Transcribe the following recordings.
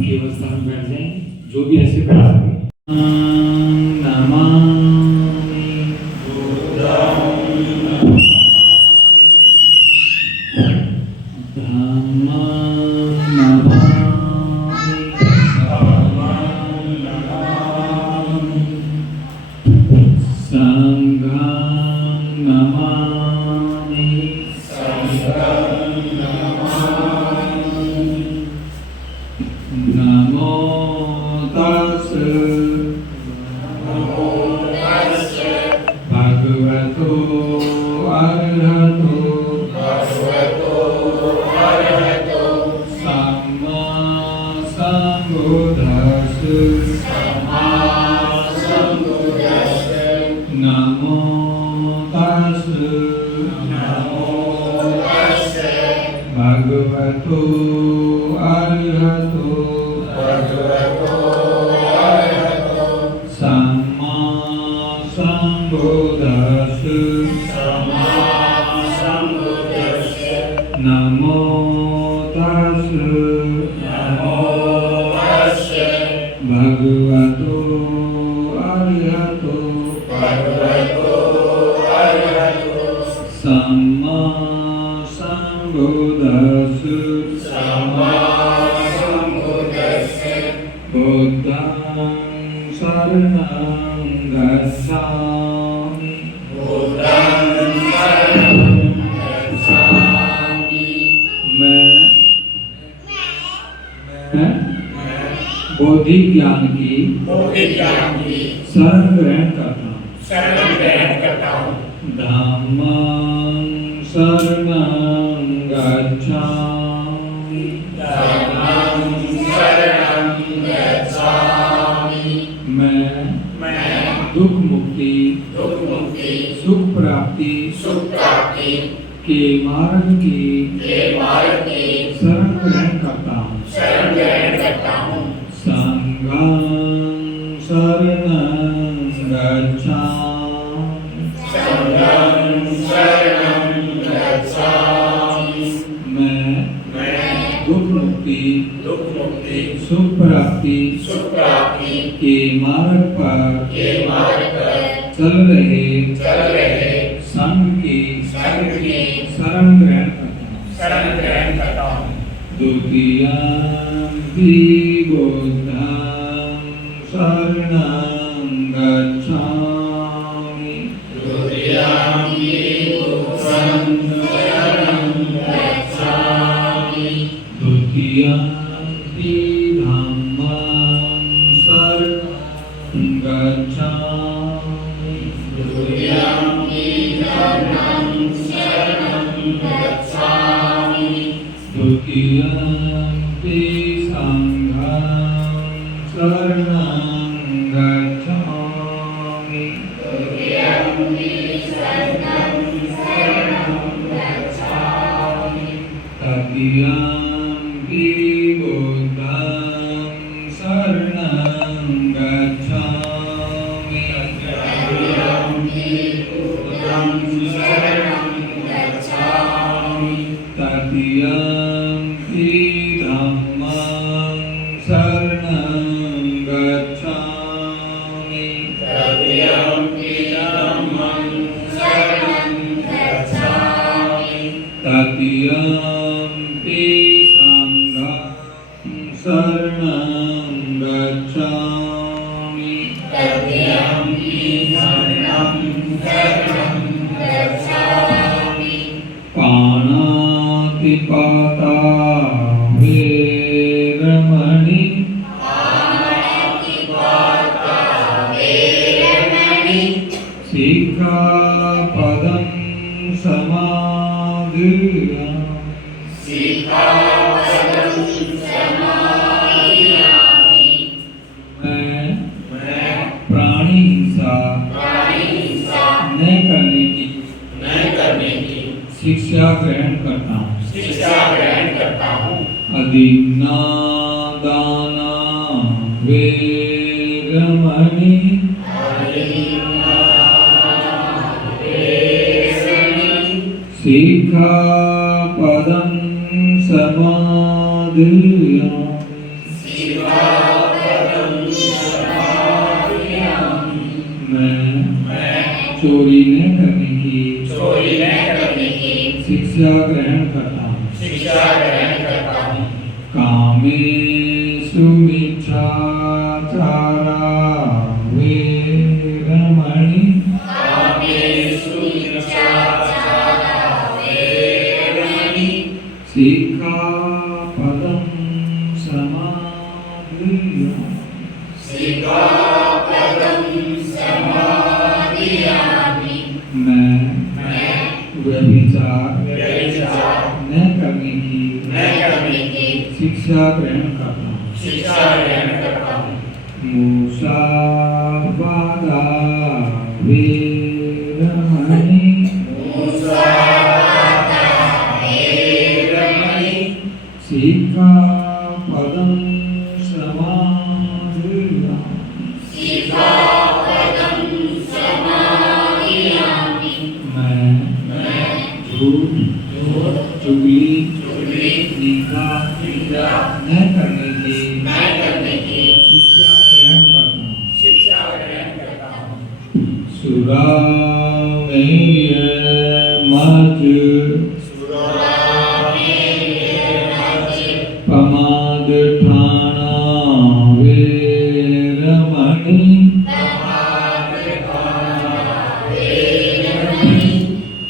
की अवस्था में बैठ जाए, जो भी ऐसे बैठ सके। बोधि ज्ञान की शरण ग्रहण करता हूँ। धम्मं शरणं गच्छामि। मैं दुख मुक्ति सुख प्राप्ति के मार्ग की शरण ग्रहण करता हूँ। संघं शरणं गच्छामि। मैं दुख मुक्ति सुख प्राप्ति के मार्ग पर चल रहे संघ की शरण ग्रहण करता हूँ। द्वितीयंपि बुद्धं शरणं गच्छामि। द्वितीयंपि धम्मं शरणं गच्छामि। द्वितीयंपि संघं शरणं गच्छामि। तृतीयंपि बुद्धं शरणं गच्छामि। तृतीयंपि धम्मं शरणं गच्छामि। तृतीयंपि संघं शरणं गच्छामि। पाणातिपाता वेरमणि सिक्खापदं समादियामि। मैं प्राणी हिंसा न शिक्षा ग्रहण करता हूँ। अधिन्ना दाना वेरमणि सिक्खापदं समादियामि। मैं चोरी न करने की शिक्षा ग्रहण करता हूँ। कामेषु मिथ्याचारा वेरमणि सिक्खापदं समादियामि। मैं व्यभिचार न करने की शिक्षा ग्रहण करता हूँ। मुसावादा वेरमणि सिक्खापदं समादियामि। मैं झूठ चुगली निंदा न करने की शिक्षा ग्रहण करता हूँ। सुरामेय मज प्रमाद ठाना वेरमणि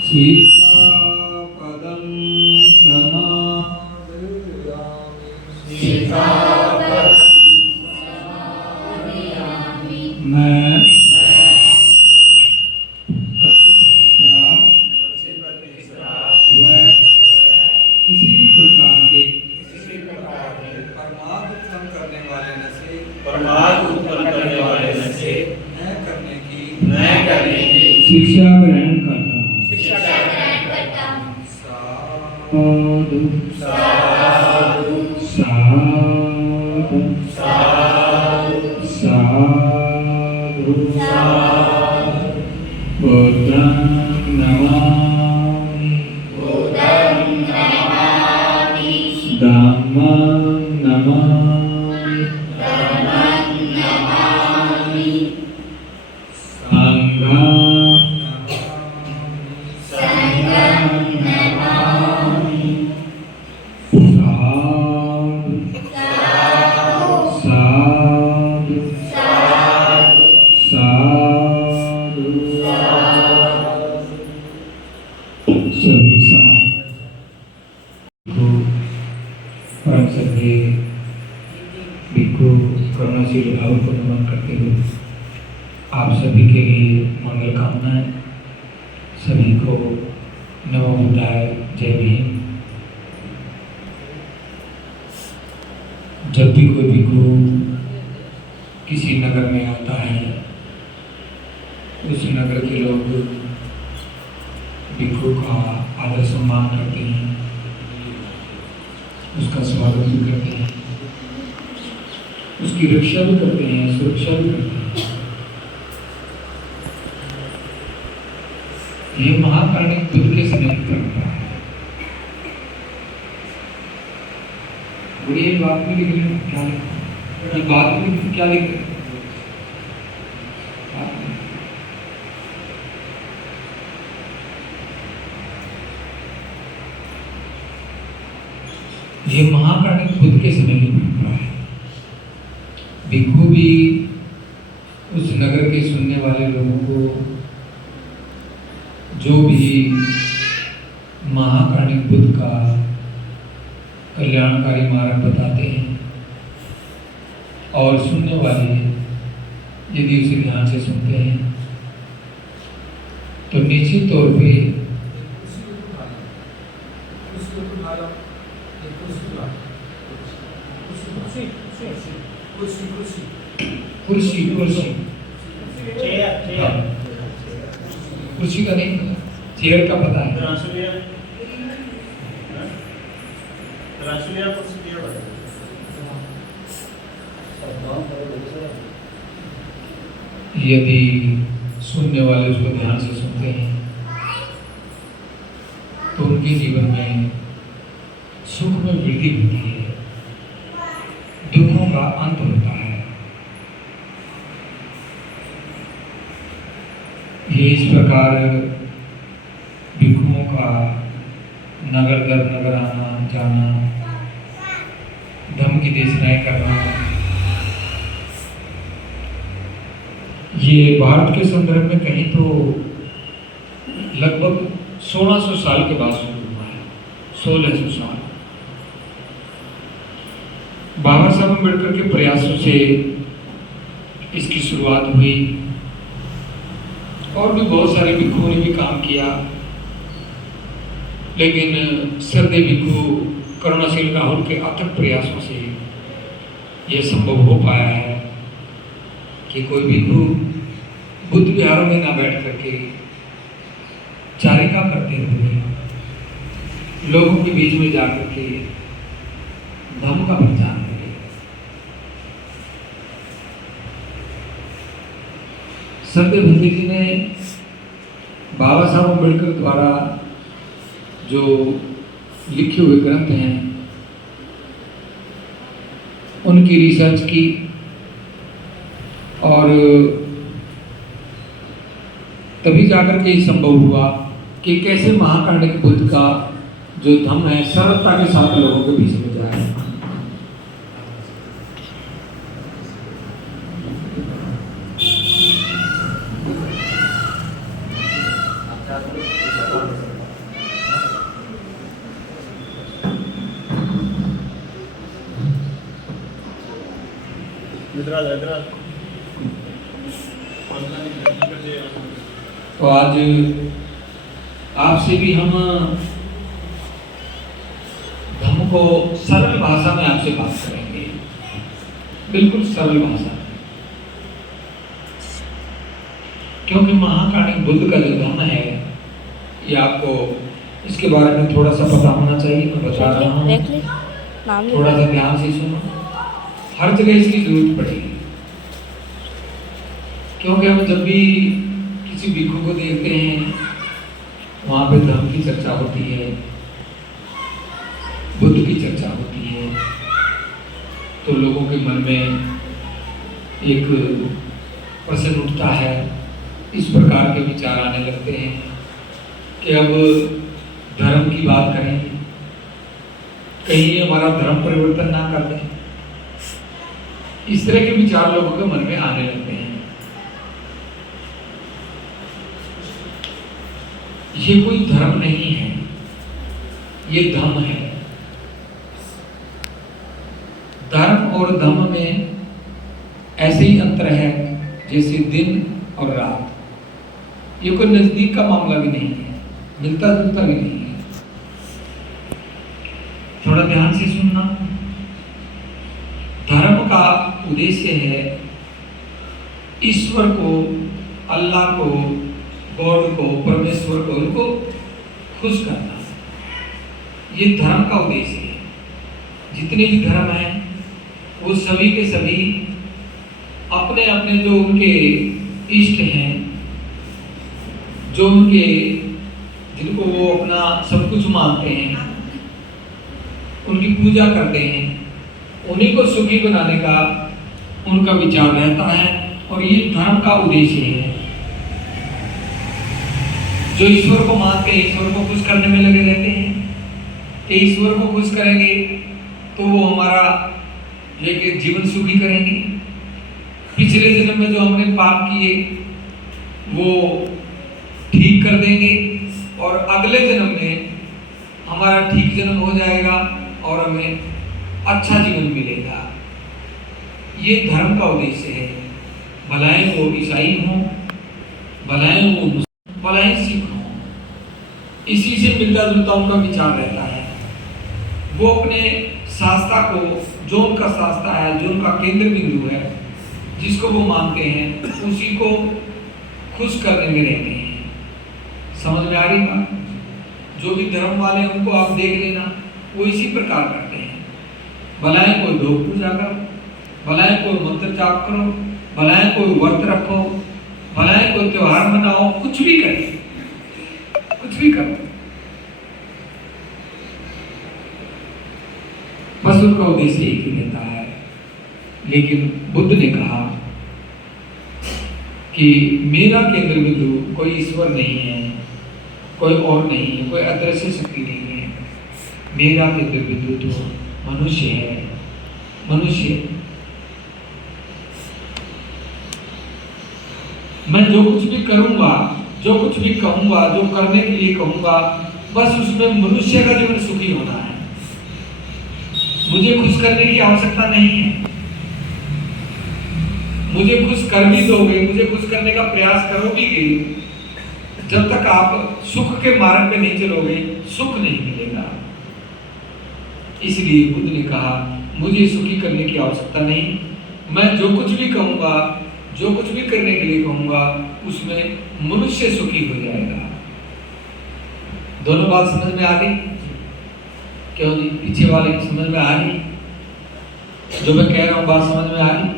सिक्खापदं समादियामि। मैं व किसी भी प्रकार के प्रमाद उत्पन्न करने वाले नशे न करने की शिक्षा ग्रहण करता हूँ। साधु साधु साधु बुद्धं नमामि धम्मं नमामि संघं नमामि। साधु साधु सभी समाज को परम श्रद्धेय भिक्षु करुणाशील भाव को नमन करते हुए आप सभी के लिए मंगल कामनाएं। सभी को नमो बुद्धाय, जय भीम। जब भी कोई भिक्षु किसी नगर में आता है, उस नगर के लोग भिक्षु का आदर सम्मान करते हैं, उसका स्वागत भी करते हैं, उसकी रक्षा भी करते हैं, सुरक्षा भी करते हैं। ये महाकारुणिक बुद्ध के समय की परंपरा है। ये बात में लिख रहे हैं क्या लिख, ये बात में क्या लिख रहे हैं? ये महाकारुणिक बुद्ध के समय की परंपरा है। भिक्षु भी उस नगर के सुनने वाले लोगों को जो भी महाकारुणिक बुद्ध का कल्याणकारी मार्ग बताते हैं और सुनने वाले यदि उसे ध्यान से सुनते हैं तो निश्चित तौर पे कुर्सी कुर्सी का नहीं पता, चेयर का पता है। यदि सुनने वाले उसको ध्यान से सुनते हैं तो उनके जीवन में सुख में वृद्धि होती है, दुखों का अंत होता है। ये इस प्रकार भिक्षुओं का नगर दर नगर आना जाना, धर्म की देशनाएं करना, ये भारत के संदर्भ में कहीं तो लगभग 1600 साल के बाद शुरू हुआ है। 1600 साल बाबा साहब अम्बेडकर के प्रयासों से इसकी शुरुआत हुई और भी बहुत सारे भिक्षुओं ने भी काम किया, लेकिन सरदे भिक्षु करुणाशील राहुल के अथक प्रयासों से यह संभव हो पाया है कि कोई भिक्षु बुद्ध विहारों में ना बैठ करके चारिका करते हुए लोगों के बीच में जाकर के धर्म का प्रचार करे। सरदे भिक्षु जी ने बाबा साहब अम्बेडकर द्वारा जो लिखे हुए ग्रंथ हैं उनकी रिसर्च की और तभी जाकर के ये संभव हुआ कि कैसे महाकारुणिक बुद्ध का जो धम्म है सरलता के साथ लोगों के बीच में जाए। तो आज आपसे भी हम धर्म को सरल भाषा में आपसे बात करेंगे, बिल्कुल सरल भाषा में, क्योंकि महाकारुणिक बुद्ध का जो धर्म है ये आपको इसके बारे में थोड़ा सा पता होना चाहिए। मैं बता रहा हूँ, थोड़ा सा ध्यान से सुनो, हर जगह इसकी जरूरत पड़ेगी, क्योंकि हम जब भी किसी भिक्षु को देखते हैं वहाँ पे धर्म की चर्चा होती है, बुद्ध की चर्चा होती है, तो लोगों के मन में एक प्रश्न उठता है, इस प्रकार के विचार आने लगते हैं कि अब धर्म की बात करें, कहीं हमारा धर्म परिवर्तन ना कर दें। इस तरह के विचार लोगों के मन में आने लगते हैं। ये कोई धर्म नहीं है, ये धम्म है। धर्म और धम्म में ऐसे ही अंतर है जैसे दिन और रात। ये कोई नजदीक का मामला भी नहीं है, मिलता जुलता भी नहीं है। थोड़ा ध्यान से सुनना। धर्म का उद्देश्य है ईश्वर को, अल्लाह को, गॉड को, परमेश्वर को, उनको खुश करना। ये धर्म का उद्देश्य है। जितने भी धर्म हैं वो सभी के सभी अपने अपने जो उनके इष्ट हैं, जो उनके जिनको वो अपना सब कुछ मानते हैं, उनकी पूजा करते हैं, उन्हीं को सुखी बनाने का उनका विचार रहता है और ये धर्म का उद्देश्य है। जो ईश्वर को मानते हैं, ईश्वर को खुश करने में लगे रहते हैं कि ईश्वर को खुश करेंगे तो वो हमारा ये जीवन सुखी करेंगे। पिछले जन्म में जो हमने पाप किए वो ठीक कर देंगे और अगले जन्म में हमारा ठीक जन्म हो जाएगा और हमें अच्छा जीवन मिलेगा। ये धर्म का उद्देश्य है। भलाए वो ईसाई हों, भलाए वो भलाए सिख हों, इसी से मिलता जुलता उनका विचार रहता है। वो अपने शास्त्रा को, जो उनका शास्त्रा है, जो उनका केंद्र बिंदु है, जिसको वो मानते हैं, उसी को खुश करने में रहते हैं। समझ में आ रही बात? जो भी धर्म वाले हैं उनको आप देख लेना, वो इसी प्रकार करते हैं। भलाए कोई लोक पूजा करो, भलाए कोई मंत्र जाप करो, भलाए कोई व्रत रखो, भलाए कोई त्योहार मनाओ, कुछ भी करे, कुछ भी करो, बस उनका उद्देश्य एक ही रहता है। लेकिन बुद्ध ने कहा कि मेरा केंद्र बिंदु कोई ईश्वर नहीं है, कोई और नहीं है, कोई अदृश्य शक्ति नहीं है। मेरा केंद्र बिंदु तो मनुष्य है, मनुष्य। मैं जो कुछ भी करूंगा, जो कुछ भी कहूंगा, जो करने के लिए कहूंगा, बस उसमें मनुष्य का जीवन सुखी होना है। मुझे खुश करने की आवश्यकता नहीं है। मुझे खुश कर भी दोगे, मुझे खुश करने का प्रयास करोगे, जब तक आप सुख के मार्ग पे नहीं चलोगे, सुख नहीं मिलेगा। इसलिए बुद्ध ने कहा मुझे सुखी करने की आवश्यकता नहीं। मैं जो कुछ भी कहूंगा, जो कुछ भी करने के लिए कहूंगा, उसमें मनुष्य सुखी हो जाएगा। दोनों बात समझ में आ गई? क्यों जी? पीछे वाले की समझ में आ रही? जो मैं कह रहा हूं बात समझ में आ रही?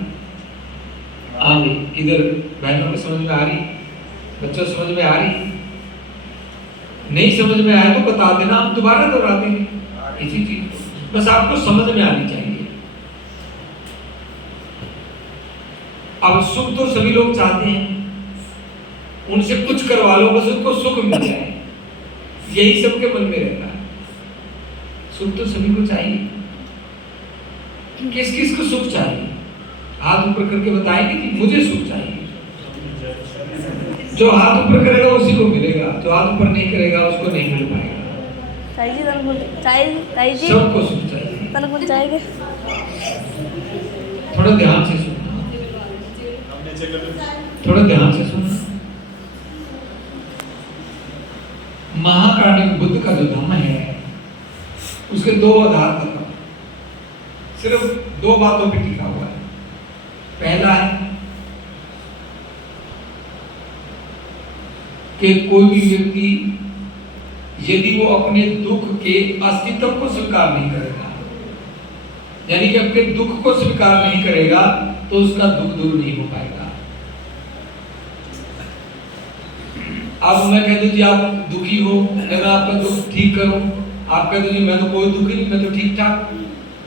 आ गई। इधर बहनों को समझ में आ रही, बच्चों समझ में आ रही? नहीं समझ में आए तो बता देना, हम दोबारा दोहरा देंगे इसी चीज, बस आपको समझ में आनी चाहिए। अब सुख तो सभी लोग चाहते हैं, उनसे कुछ करवा लो बस उनको सुख मिल जाए, यही सबके मन में रहता है। सुख तो सभी को चाहिए। किस किस को सुख चाहिए? हाथ ऊपर करके बताएंगे कि मुझे सुख चाहिए। जो हाथ ऊपर करेगा उसी को मिलेगा, जो हाथ ऊपर नहीं करेगा उसको नहीं मिल पाएगा। सबको सुख चाहिए। थोड़ा ध्यान से सुनना, थोड़ा ध्यान से सुनना। महाकारुणिक बुद्ध का जो धम्म है उसके दो आधार तत्व, सिर्फ दो बातों पर टिका हुआ है। पहला है कि कोई भी व्यक्ति यदि वो अपने दुख के अस्तित्व को स्वीकार नहीं करेगा, यानी कि अपने दुख को स्वीकार नहीं करेगा, तो उसका दुख दूर नहीं हो पाएगा। अब मैं कह दूं जी आप दुखी हो, मैं आपका दुख ठीक करूं, आप कह दो जी मैं तो कोई दुखी नहीं, मैं तो ठीक ठाक,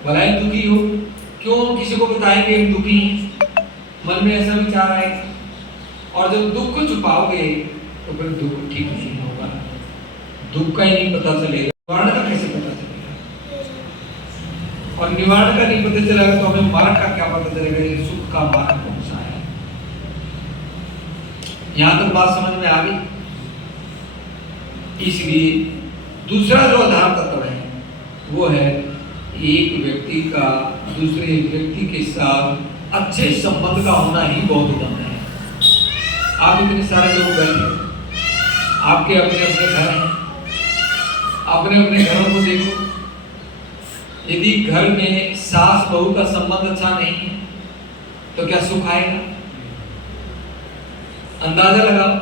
भला ही दुखी हो। क्यों हम किसी को बताएंगे हम दुखी हैं? मन में ऐसा विचार आएगा, और जब दुख को छुपाओगे तो फिर दुख ठीक नहीं होगा। दुख का ही नहीं पता चलेगा, निवारण का कैसे पता चलेगा? और निवारण का नहीं पता चलेगा तो हमें मार्ग का क्या पता चलेगा? ये सुख का मार्ग कौन सा है? यहां तक बात समझ में आ गई? इसलिए दूसरा जो आधार तत्व है वो है एक व्यक्ति का दूसरे व्यक्ति के साथ अच्छे संबंध का होना ही बहुत उत्तम है। आप इतने सारे लोग बैठे, आपके अपने अपने घर हैं, अपने अपने घरों को देखो। यदि घर में सास बहू का संबंध अच्छा नहीं है तो क्या सुख आएगा? अंदाजा लगाओ।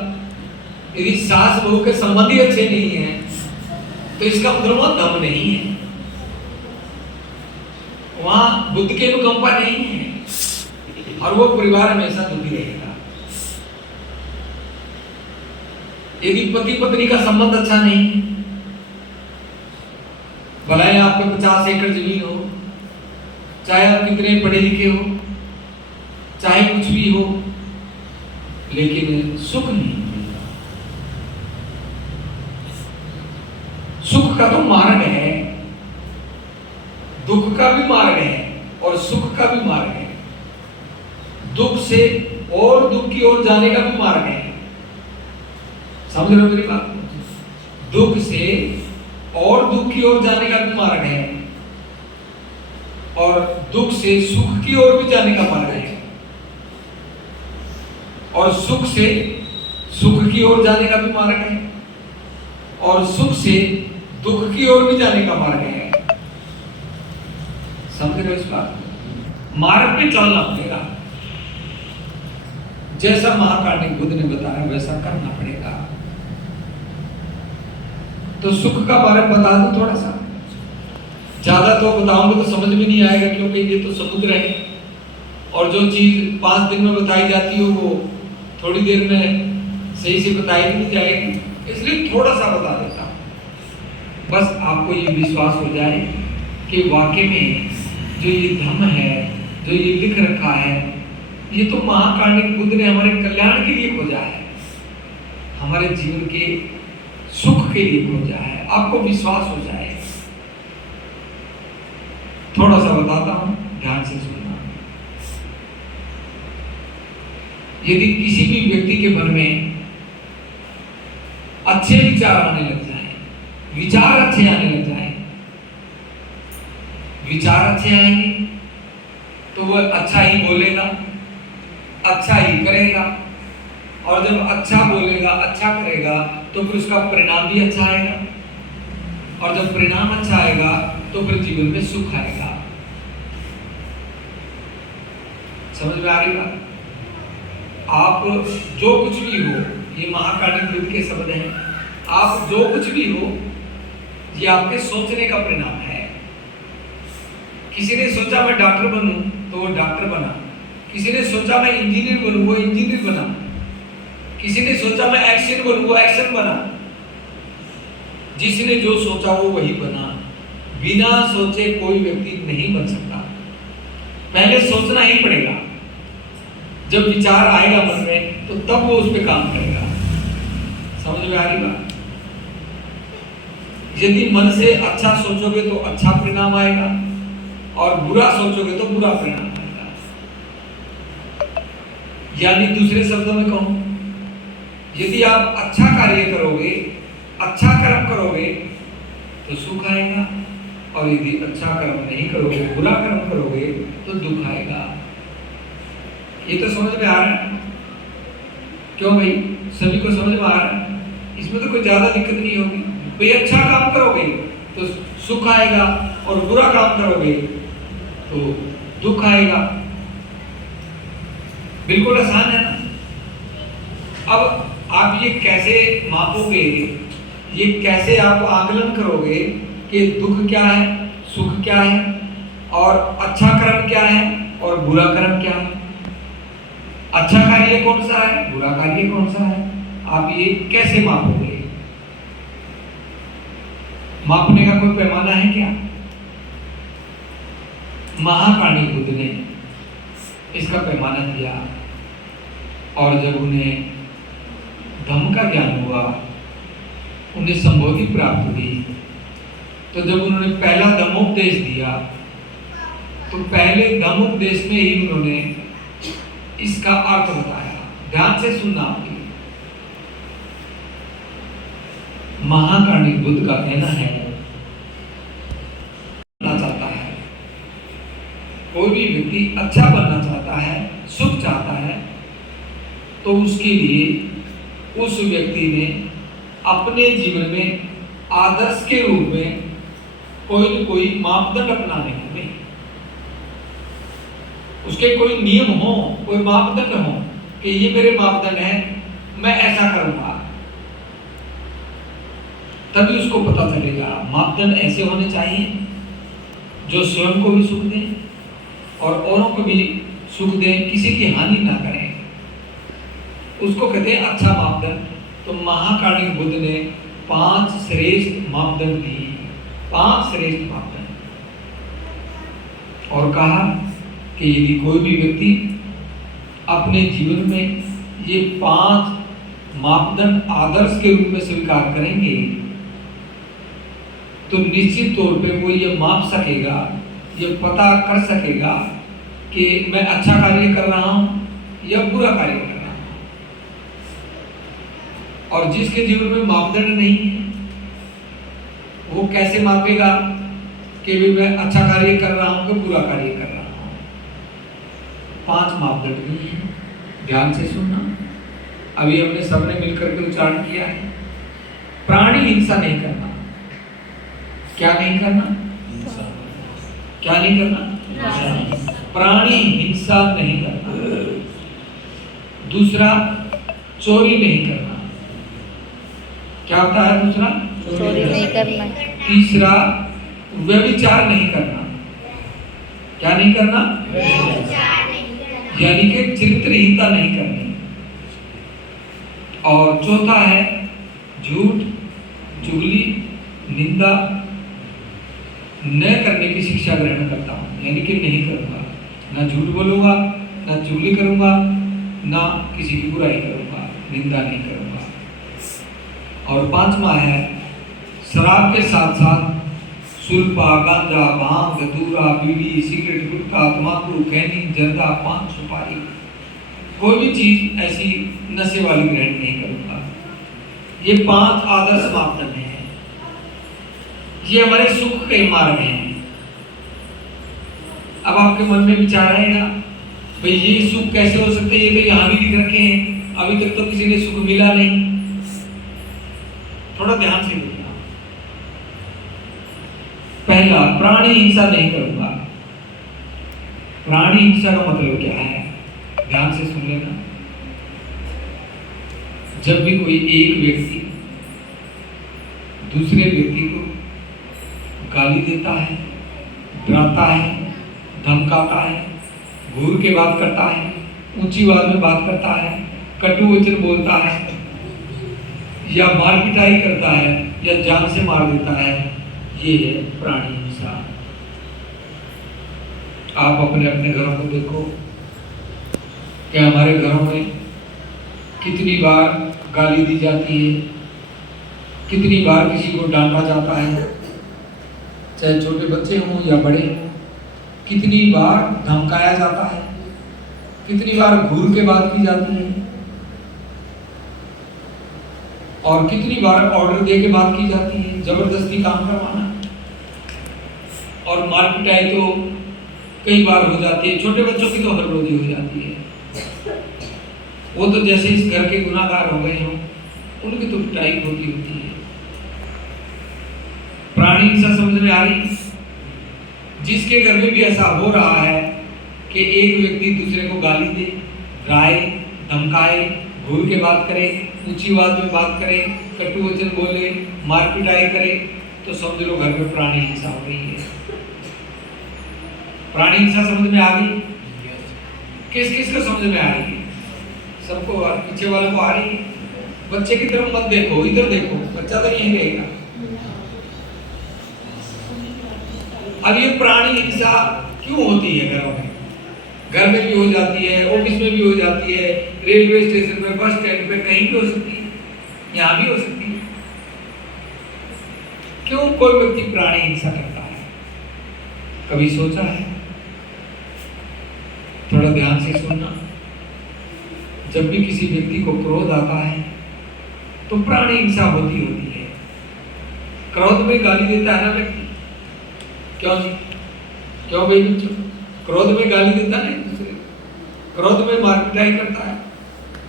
यदि सास बहू के संबंध ही अच्छे नहीं है तो इसका मतलब वहां दम नहीं है, वहां बुद्ध के अनुकंपा नहीं है, और वो परिवार हमेशा दुखी रहेगा। यदि पति पत्नी का संबंध अच्छा नहीं है, भले आपके 50 एकड़ जमीन हो, चाहे आप कितने पढ़े लिखे हो, चाहे कुछ भी हो, लेकिन सुख नहीं मिलेगा। सुख का तो मार्ग है, दुख का भी मार्ग है और सुख का भी मार्ग है। दुख से और दुख की ओर जाने का भी मार्ग है। समझ रहे हो मेरी बात? दुख से और दुख की ओर जाने का भी मार्ग है, और दुख से सुख की ओर भी जाने का मार्ग है, और सुख से सुख की ओर जाने का भी मार्ग है, और सुख से दुख की ओर भी जाने का मार्ग है। समझ रहे हो इस बात? मार्ग पे चलना पड़ेगा। जैसा महाकारुणिक बुद्ध ने बताया वैसा करना पड़ेगा। तो सुख का बारे में बता दूं थोड़ा सा। ज्यादा तो बताऊंगा तो समझ में नहीं आएगा, क्योंकि ये तो समुद्र है और जो चीज 5 दिन में बताई जाती है वो थोड़ी देर में सही से बताई नहीं जाएगी, इसलिए थोड़ा सा बता देता हूँ। बस आपको ये विश्वास हो जाए कि वाकई में जो ये धम्म है, जो ये लिख रखा है, ये तो महाकार्णिक बुद्ध ने हमारे कल्याण के लिए खोजा है, हमारे जीवन के सुख के लिए खोजा है। आपको विश्वास हो जाए। थोड़ा सा बताता हूं, ध्यान से सुनना। यदि किसी भी व्यक्ति के मन में अच्छे विचार आने लग जाए, विचार अच्छे आने लग जाए, विचार अच्छे आएंगे तो वह अच्छा ही बोलेगा, अच्छा ही करेगा, और जब अच्छा बोलेगा, अच्छा करेगा तो फिर उसका परिणाम भी अच्छा आएगा, और जब परिणाम अच्छा आएगा तो फिर जीवन में सुख आएगा। समझ में आ रही बात? आप जो कुछ भी हो, ये महाकार्णिक बुद्ध के शब्द हैं, आप जो कुछ भी हो ये आपके सोचने का परिणाम है। किसी ने सोचा मैं डॉक्टर बनूं तो वो डॉक्टर बना, किसी ने सोचा मैं इंजीनियर बनूं वो इंजीनियर बना, किसी ने सोचा मैं एक्शन बनूं वो एक्शन बना। जिसने जो सोचा वो वही बना। बिना सोचे कोई व्यक्ति नहीं बन सकता, पहले सोचना ही पड़ेगा। जब विचार आएगा मन में तो तब वो उस पर काम करेगा। समझ में आ रही बात? यदि मन से अच्छा सोचोगे तो अच्छा परिणाम आएगा, और बुरा सोचोगे तो बुरा परिणाम आएगा। यानी दूसरे शब्दों में कहूं, यदि आप अच्छा कार्य करोगे, अच्छा कर्म करोगे तो सुख आएगा, और यदि अच्छा कर्म नहीं करोगे, बुरा कर्म करोगे तो दुख आएगा। ये तो समझ में आ रहा है? क्यों भाई, सभी को समझ में आ रहा है? इसमें तो कोई ज्यादा दिक्कत नहीं होगी। भाई अच्छा काम करोगे तो सुख आएगा, और बुरा काम करोगे तो दुख आएगा। बिल्कुल आसान है ना? अब आप ये कैसे मापोगे, ये कैसे आप आकलन करोगे कि दुख क्या है, सुख क्या है, और अच्छा कर्म क्या है और बुरा कर्म क्या है? अच्छा कार्य कौन सा है, बुरा कार्य कौन सा है? आप ये कैसे मापोगे? मापने का कोई पैमाना है क्या? महाकार्णिक बुद्ध ने इसका पैमाना दिया, और जब उन्हें धम्म का ज्ञान हुआ, उन्हें संबोधि प्राप्त हुई, तो जब उन्होंने पहला धम्मोपदेश दिया तो पहले धम्मोपदेश में ही उन्होंने इसका अर्थ बताया। ध्यान से सुनना आपके। महाकार्णिक बुद्ध का कहना है, बनना चाहता है, कोई भी व्यक्ति अच्छा बनना चाहता है, सुख चाहता है, तो उसके लिए उस व्यक्ति ने अपने जीवन में आदर्श के रूप में कोई न कोई मापदंड अपनाने होंगे। उसके कोई नियम हो, कोई मापदंड हो कि ये मेरे मापदंड है, मैं ऐसा करूंगा, तभी उसको पता चलेगा। मापदंड ऐसे होने चाहिए जो स्वयं को भी सुख दें और औरों को भी सुख दें, किसी की हानि ना करें, उसको कहते हैं अच्छा मापदंड। तो महाकार्णिक बुद्ध ने 5 श्रेष्ठ मापदंड दिए, 5 श्रेष्ठ मापदंड, और कहा कि यदि कोई भी व्यक्ति अपने जीवन में ये 5 मापदंड आदर्श के रूप में स्वीकार करेंगे तो निश्चित तौर पे वो ये माप सकेगा, ये पता कर सकेगा कि मैं अच्छा कार्य कर रहा हूं या बुरा कार्य कर रहा हूं। और जिसके जीवन में मापदंड नहीं है वो कैसे मापेगा कि भी मैं अच्छा कार्य कर रहा हूं कि बुरा कार्य कर रहा हूं? 5 मापदंड भी हैं, ध्यान से सुनना। अभी हमने सबने मिलकर के उच्चारण किया है। प्राणी हिंसा नहीं करना। क्या नहीं करना? क्या नहीं करना? प्राणी हिंसा नहीं करना। दूसरा, चोरी नहीं करना। क्या होता है दूसरा? चोरी नहीं करना। तीसरा, व्यभिचार नहीं करना। क्या नहीं करना? यानी कि चरित्रहीनता नहीं करनी। और चौथा है झूठ, चुगली, निंदा न करने की शिक्षा ग्रहण करता हूं, यानी कि नहीं करूंगा, ना झूठ बोलूंगा, ना चुगली करूंगा, ना किसी की बुराई करूंगा, निंदा नहीं करूंगा। और पांचवा है शराब के साथ साथ सुल्फा, गांजा, भांग, धतूरा, बीड़ी, सिगरेट, गुटखा, तंबाकू, खैनी, जर्दा, पान, सुपारी, कोई भी चीज ऐसी नशे वाली ग्रहण नहीं करूंगा। ये 5 आदर्श मापदंड हैं। ये हमारे सुख के मार्ग हैं। अब आपके मन में विचार आएगा, भाई ये सुख कैसे हो सकते हैं, ये तो यहाँ भी लिख रखे हैं, अभी तक तो किसी ने सुख मिला नहीं। थोड़ा ध्यान से देखना। पहला, प्राणी हिंसा नहीं करूंगा। प्राणी हिंसा का मतलब क्या है? ध्यान से सुन लेना। जब भी कोई एक व्यक्ति दूसरे व्यक्ति को गाली देता है, डराता है, धमकाता है, घूर के बात करता है, ऊंची आवाज में बात करता है, कटु वचन बोलता है, या मार पिटाई करता है, या जान से मार देता है, ये है प्राणी हिंसा। आप अपने अपने घरों को देखो कि हमारे घरों में कितनी बार गाली दी जाती है, कितनी बार किसी को डांटा जाता है, चाहे छोटे बच्चे हों या बड़े, कितनी बार धमकाया जाता है, कितनी बार घूर के बात की जाती है, और कितनी बार ऑर्डर दे के बात की जाती है, जबरदस्ती काम करवाना। और मार पिटाई तो कई बार हो जाती है, छोटे बच्चों की तो हर रोज ही हो जाती है। वो तो जैसे इस घर के गुनाहगार हो गए हों, उनकी तो पिटाई होती है। प्राणी हिंसा समझ में आ रही? जिसके घर में भी ऐसा हो रहा है कि एक व्यक्ति दूसरे को गाली दे, डराए, धमकाए, घूर के बात करे, ऊंची आवाज में बात करे, कटु वचन बोले, मार पिटाई करे, तो समझ लो घर में प्राणी हिंसा हो रही है। प्राणी हिंसा समझ में आ गई? किस किस को समझ में आ रही है? सबको, पीछे वाले को आ रही है? बच्चे की तरफ मत देखो, इधर देखो, बच्चा तो यहीं रहेगा। अब ये प्राणी हिंसा क्यों होती है घरों में? घर में भी हो जाती है, ऑफिस में भी हो जाती है, रेलवे स्टेशन पे, बस स्टैंड पे, कहीं भी हो सकती है, यहाँ भी हो सकती है। क्यों कोई व्यक्ति प्राणी हिंसा करता है? कभी सोचा है? थोड़ा ध्यान से सुनना। जब भी किसी व्यक्ति को क्रोध आता है तो प्राणी हिंसा होती है। क्रोध में गाली देता है ना व्यक्ति, क्यों जी? क्यों भाई बच्चों? क्रोध में गाली देता है दूसरे, क्रोध में मार पिटाई करता है,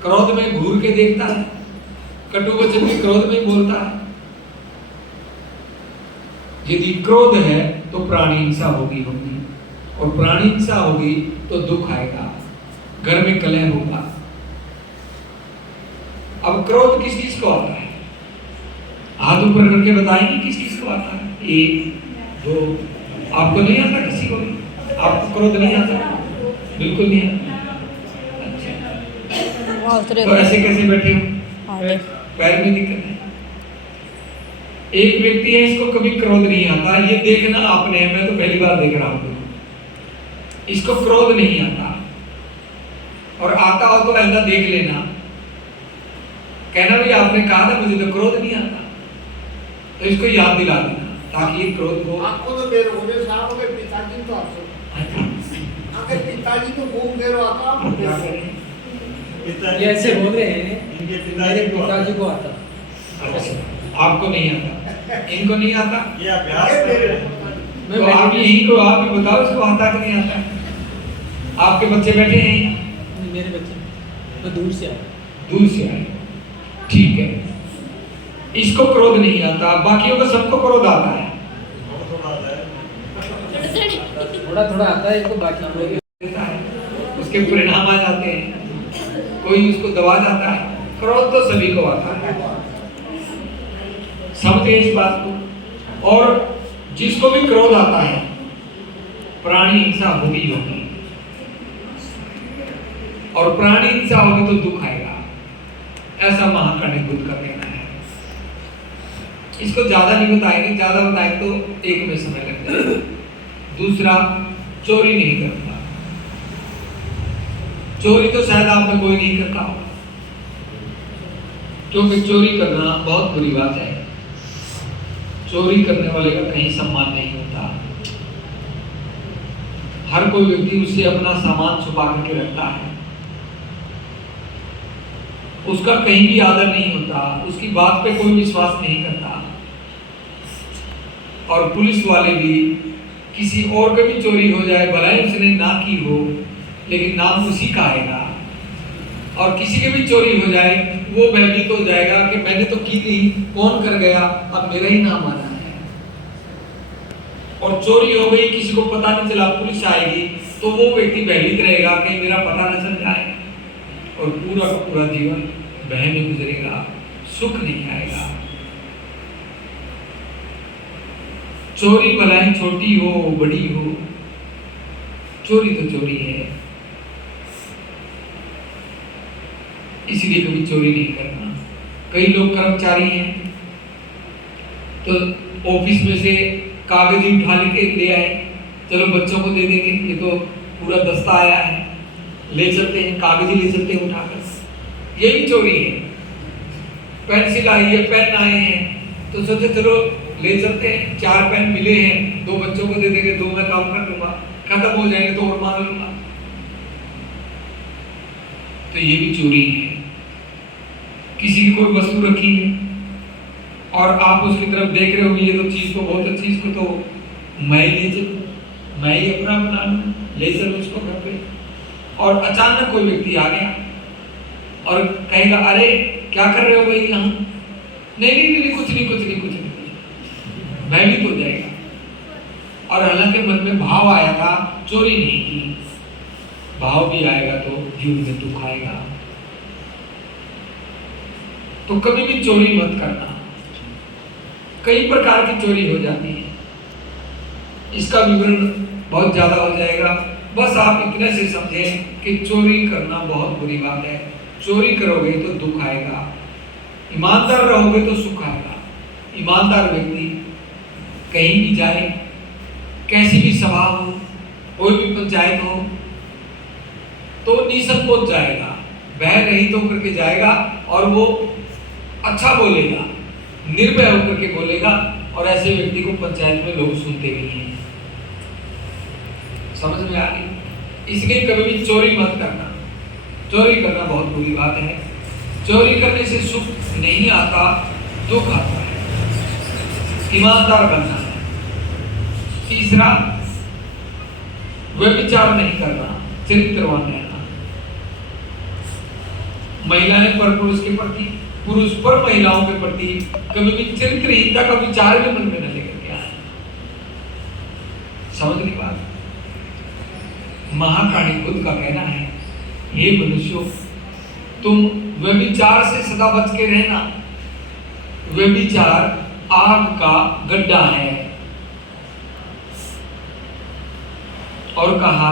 क्रोध में घूर के देखता है, कटु वचन भी क्रोध में बोलता है। यदि क्रोध है तो प्राणी हिंसा होगी, और प्राणी हिंसा होगी तो दुख आएगा, घर में कलह होगा। अब क्रोध किस चीज को आता है? हाथ ऊपर करके बताएंगे किस चीज को आता है? 1 2, आपको नहीं आता? किसी को भी आपको क्रोध नहीं आता? बिल्कुल नहीं आता। अच्छा, तो ऐसे कैसे बैठे हो? पैर में दिक्कत है। एक व्यक्ति है, इसको कभी क्रोध नहीं आता। ये देखना आपने, मैं तो पहली बार देख रहा हूं, इसको क्रोध नहीं आता। और आता हो तो ऐसा देख लेना, कहना भी आपने कहा था मुझे तो क्रोध नहीं आता, तो इसको याद दिला देना ताकि ये क्रोध को। आपको तो देर हो गए साहब, के पिताजी तो आपसे आपके पिताजी तो खूब देर आता। आप क्या करें? ये ऐसे बोल रहे हैं, इनके पिताजी को आता। आपको नहीं आता, इनको नहीं आता। ये अभ्यास तो आप यही को आप ही बताओ इसको आता कि नहीं आता? आपके बच्चे बैठे हैं? मेरे बच्चे तो दूर से आए। दूर से आए, ठीक है। इसको क्रोध नहीं आता, बाकियों को सबको क्रोध आता है। थोड़ा थोड़ा आता है इसको, बाकी देता है, उसके परिणाम आ जाते हैं, कोई उसको दबा जाता है। क्रोध तो सभी को आता है, समझे इस बात को। और जिसको भी क्रोध आता है प्राणी हिंसा होगी होगी, और प्राणी हिंसा होगी तो दुख आएगा, ऐसा महाकाणी बुद्ध का कहना है। इसको ज्यादा नहीं बताएंगे, ज्यादा बताएंगे तो एक में समय लग जाएगा। दूसरा, चोरी नहीं करता। चोरी तो शायद आप में कोई नहीं करता होगा, क्योंकि चोरी करना बहुत बुरी बात है। चोरी करने वाले का कहीं सम्मान नहीं होता। हर कोई व्यक्ति उससे अपना सामान छुपा करके रखता है, उसका कहीं भी आदर नहीं होता, उसकी बात पे कोई विश्वास नहीं करता। और पुलिस वाले भी किसी और का भी चोरी हो जाए, भले उसने ना की हो, लेकिन नाम उसी का आएगा। और किसी के भी चोरी हो जाए, वो भयभीत हो जाएगा कि मैंने तो की नहीं, कौन कर गया, अब मेरा ही नाम आना है। और चोरी हो गई, किसी को पता नहीं चला, पुलिस आएगी तो वो व्यक्ति भयभीत रहेगा कहीं मेरा पता न चल जाए, और पूरा का पूरा जीवन भय में गुजरेगा, सुख नहीं आएगा। चोरी भलाई छोटी हो बड़ी हो, चोरी तो चोरी है, इसलिए कभी चोरी नहीं करना। कई लोग कर्मचारी हैं तो ऑफिस में से कागज उठा के ले आए, चलो बच्चों को दे देंगे, ये तो पूरा दस्ता आया है, ले चलते हैं, कागज ही ले चलते हैं उठाकर, ये भी चोरी है। पेंसिल आई है, पेन आए हैं, तो सोचे चलो ले चलते हैं, 4 पेन मिले हैं, 2 बच्चों को दे देंगे, 2 मैं काम कर लूंगा, खत्म हो जाएंगे तो और मान लूंगा। तो ये भी चोरी है। किसी की कोई वस्तु रखी है और आप उसकी तरफ देख रहे हो, ये तो चीज को बहुत अच्छी, इसको तो मैं ही ले चलूं, मैं ही अपना बना लूं, ले चलूं उसको घर पे। और अचानक कोई व्यक्ति आ गया और कहेगा अरे क्या कर रहे हो भाई यहाँ? नहीं, कुछ नहीं, भयभीत हो जाएगा। और हालांकि मन में भाव आया था, चोरी नहीं की, भाव भी आएगा तो जीवन में दुख आएगा। तो कभी भी चोरी मत करना। कई प्रकार की चोरी हो जाती है, इसका विवरण बहुत ज्यादा हो जाएगा, बस आप इतने से समझें कि चोरी करना बहुत बुरी बात है। चोरी करोगे तो दुख आएगा, ईमानदार रहोगे तो सुख आएगा। ईमानदार व्यक्ति कहीं भी जाए, कैसी भी सभा हो, कोई भी पंचायत हो, तो निसंकोच जाएगा, भय रहित होकर के जाएगा, और वो अच्छा बोलेगा, निर्भय होकर के बोलेगा, और ऐसे व्यक्ति को पंचायत में लोग सुनते भी हैं। समझ में आ गई? इसलिए कभी भी चोरी मत करना। चोरी करना बहुत बुरी बात है। चोरी करने से सुख नहीं आता, दुख आता है। ईमानदार बनना है। तीसरा, व्यभिचार नहीं करना, चरित्रवान रहना। महिलाएं पर पुरुष के प्रति, पुरुष पर महिलाओं के प्रति कभी भी चरित्रहीनता का विचार भी मन में न लेकर के आए। समझ रही बात? महाकाणी बुद्ध का कहना है, हे मनुष्यों, तुम व्यभिचार से सदा बच के रहना। व्यभिचार आग का गड्ढा है। और कहा,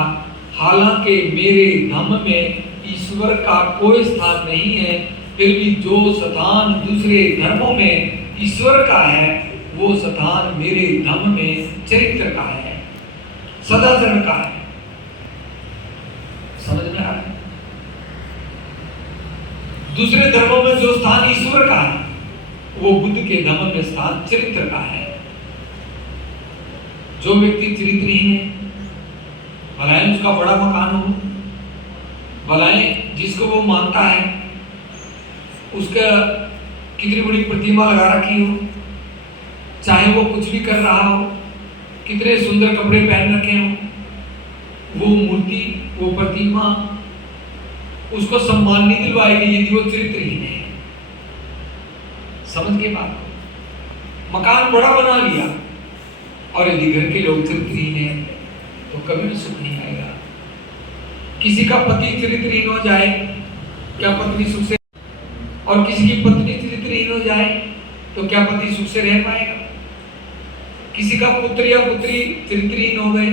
हालांकि मेरे धम्म में ईश्वर का कोई स्थान नहीं है, फिर भी जो स्थान दूसरे धर्मों में ईश्वर का है, वो स्थान मेरे धम्म में चरित्र का है, सदाचरण का है। समझ में आ रहा है? दूसरे धर्मों में जो स्थान ईश्वर का है, वो बुद्ध के धम्म में स्थान चरित्र का है। जो व्यक्ति चरित्रहीन है, भलाए उसका बड़ा मकान हो, भलाए जिसको वो मानता है उसका कितनी बड़ी प्रतिमा लगा रखी हो, चाहे वो कुछ भी कर रहा हो, कितने सुंदर कपड़े पहन रखे हो, वो मूर्ति, वो प्रतिमा उसको सम्मान नहीं दिलवाएगी यदि वो चरित्रहीन है। समझ के बात? मकान बड़ा बना लिया और यदि घर के लोग चरित्रहीन हैं तो कभी भी सुख नहीं आएगा। किसी का पति चरित्रहीन हो जाए, क्या पत्नी सुख से, और किसी की पत्नी चरित्रहीन हो जाए तो क्या पति सुख से रह पाएगा? किसी का पुत्र या पुत्री चरित्रहीन हो गए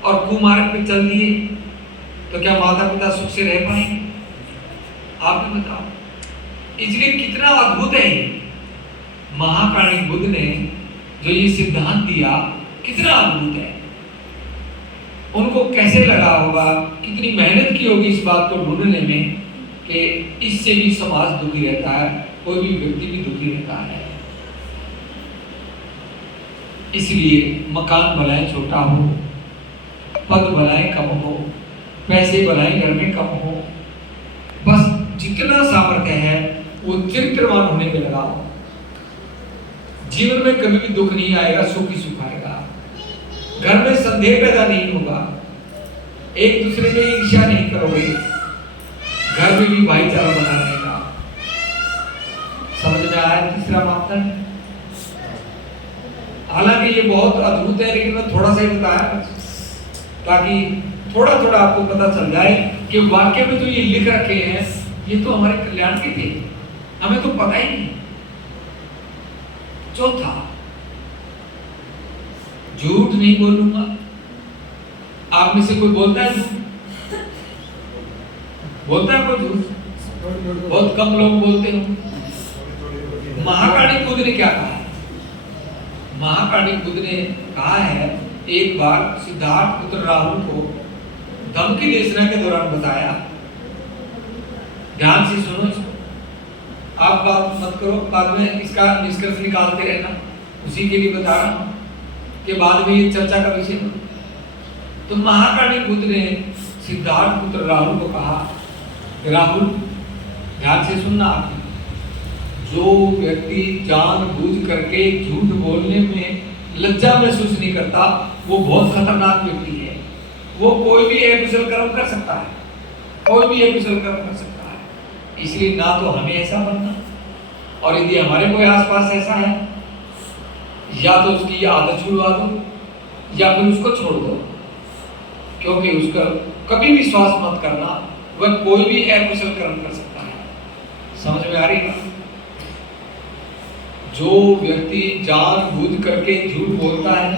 और कुमार्ग पे चल दिए, तो क्या माता पिता सुख से रह पाएंगे? आप भी बताओ। इसलिए कितना अद्भुत है महाकाणी बुद्ध ने जो ये सिद्धांत दिया, कितना अद्भुत है। उनको कैसे लगा होगा, कितनी मेहनत की होगी इस बात को ढूंढने में कि इससे भी समाज दुखी रहता है, कोई भी व्यक्ति भी दुखी रहता है। इसलिए मकान बनाए छोटा हो, पद बनाए कम हो, पैसे बनाए घर में कम हो, बस जितना सामर्थ्य है वो चरित्रवान होने में लगाओ। जीवन में कभी भी दुख नहीं आएगा, सुख ही सुख आएगा। घर में संदेह पैदा नहीं होगा, एक दूसरे में ईर्ष्या नहीं करोगे, घर में भी भाईचारा बना रहेगा। समझ में आया तीसरा मापदंड? हालांकि ये बहुत अद्भुत है, लेकिन मैं थोड़ा सा ही बताया ताकि थोड़ा थोड़ा आपको पता चल जाए कि वाक्य में जो ये लिख रखे हैं ये तो हमारे कल्याण के थे, हमें तो पता ही नहीं। चौथा, झूठ नहीं बोलूंगा। आप में से कोई बोलता है झूठ? बोलता है कोई झूठ? बहुत कम लोग बोलते हो। महाकाणी बुद्ध ने क्या कहा? महाकाणी बुद्ध ने कहा है, एक बार सिद्धार्थ पुत्र राहुल को धमकी देशना के दौरान बताया, ध्यान से सुनो, आप बात मत करो, बाद में इसका निष्कर्ष निकालते रहना, उसी के लिए बता रहा हूं कि बाद में ये चर्चा का विषय हो। तो महाकाणी बुद्ध ने सिद्धार्थ पुत्र राहुल को कहा, राहुल ध्यान से सुनना, आपने जो व्यक्ति जानबूझ करके झूठ बोलने में लज्जा महसूस नहीं करता वो बहुत खतरनाक व्यक्ति है। वो कोई भी अकुशल कर्म कर सकता है, कोई भी अकुशल कर्म कर सकता है। इसलिए ना तो हमें ऐसा बनना, और यदि हमारे कोई आसपास ऐसा है, या तो उसकी आदत छुड़वा दो या फिर उसको छोड़ दो, क्योंकि उसका कभी विश्वास मत करना, वह कोई भी अकुशल कर्म कर सकता है। समझ में आ रही है? जो व्यक्ति जानबूझ करके झूठ बोलता है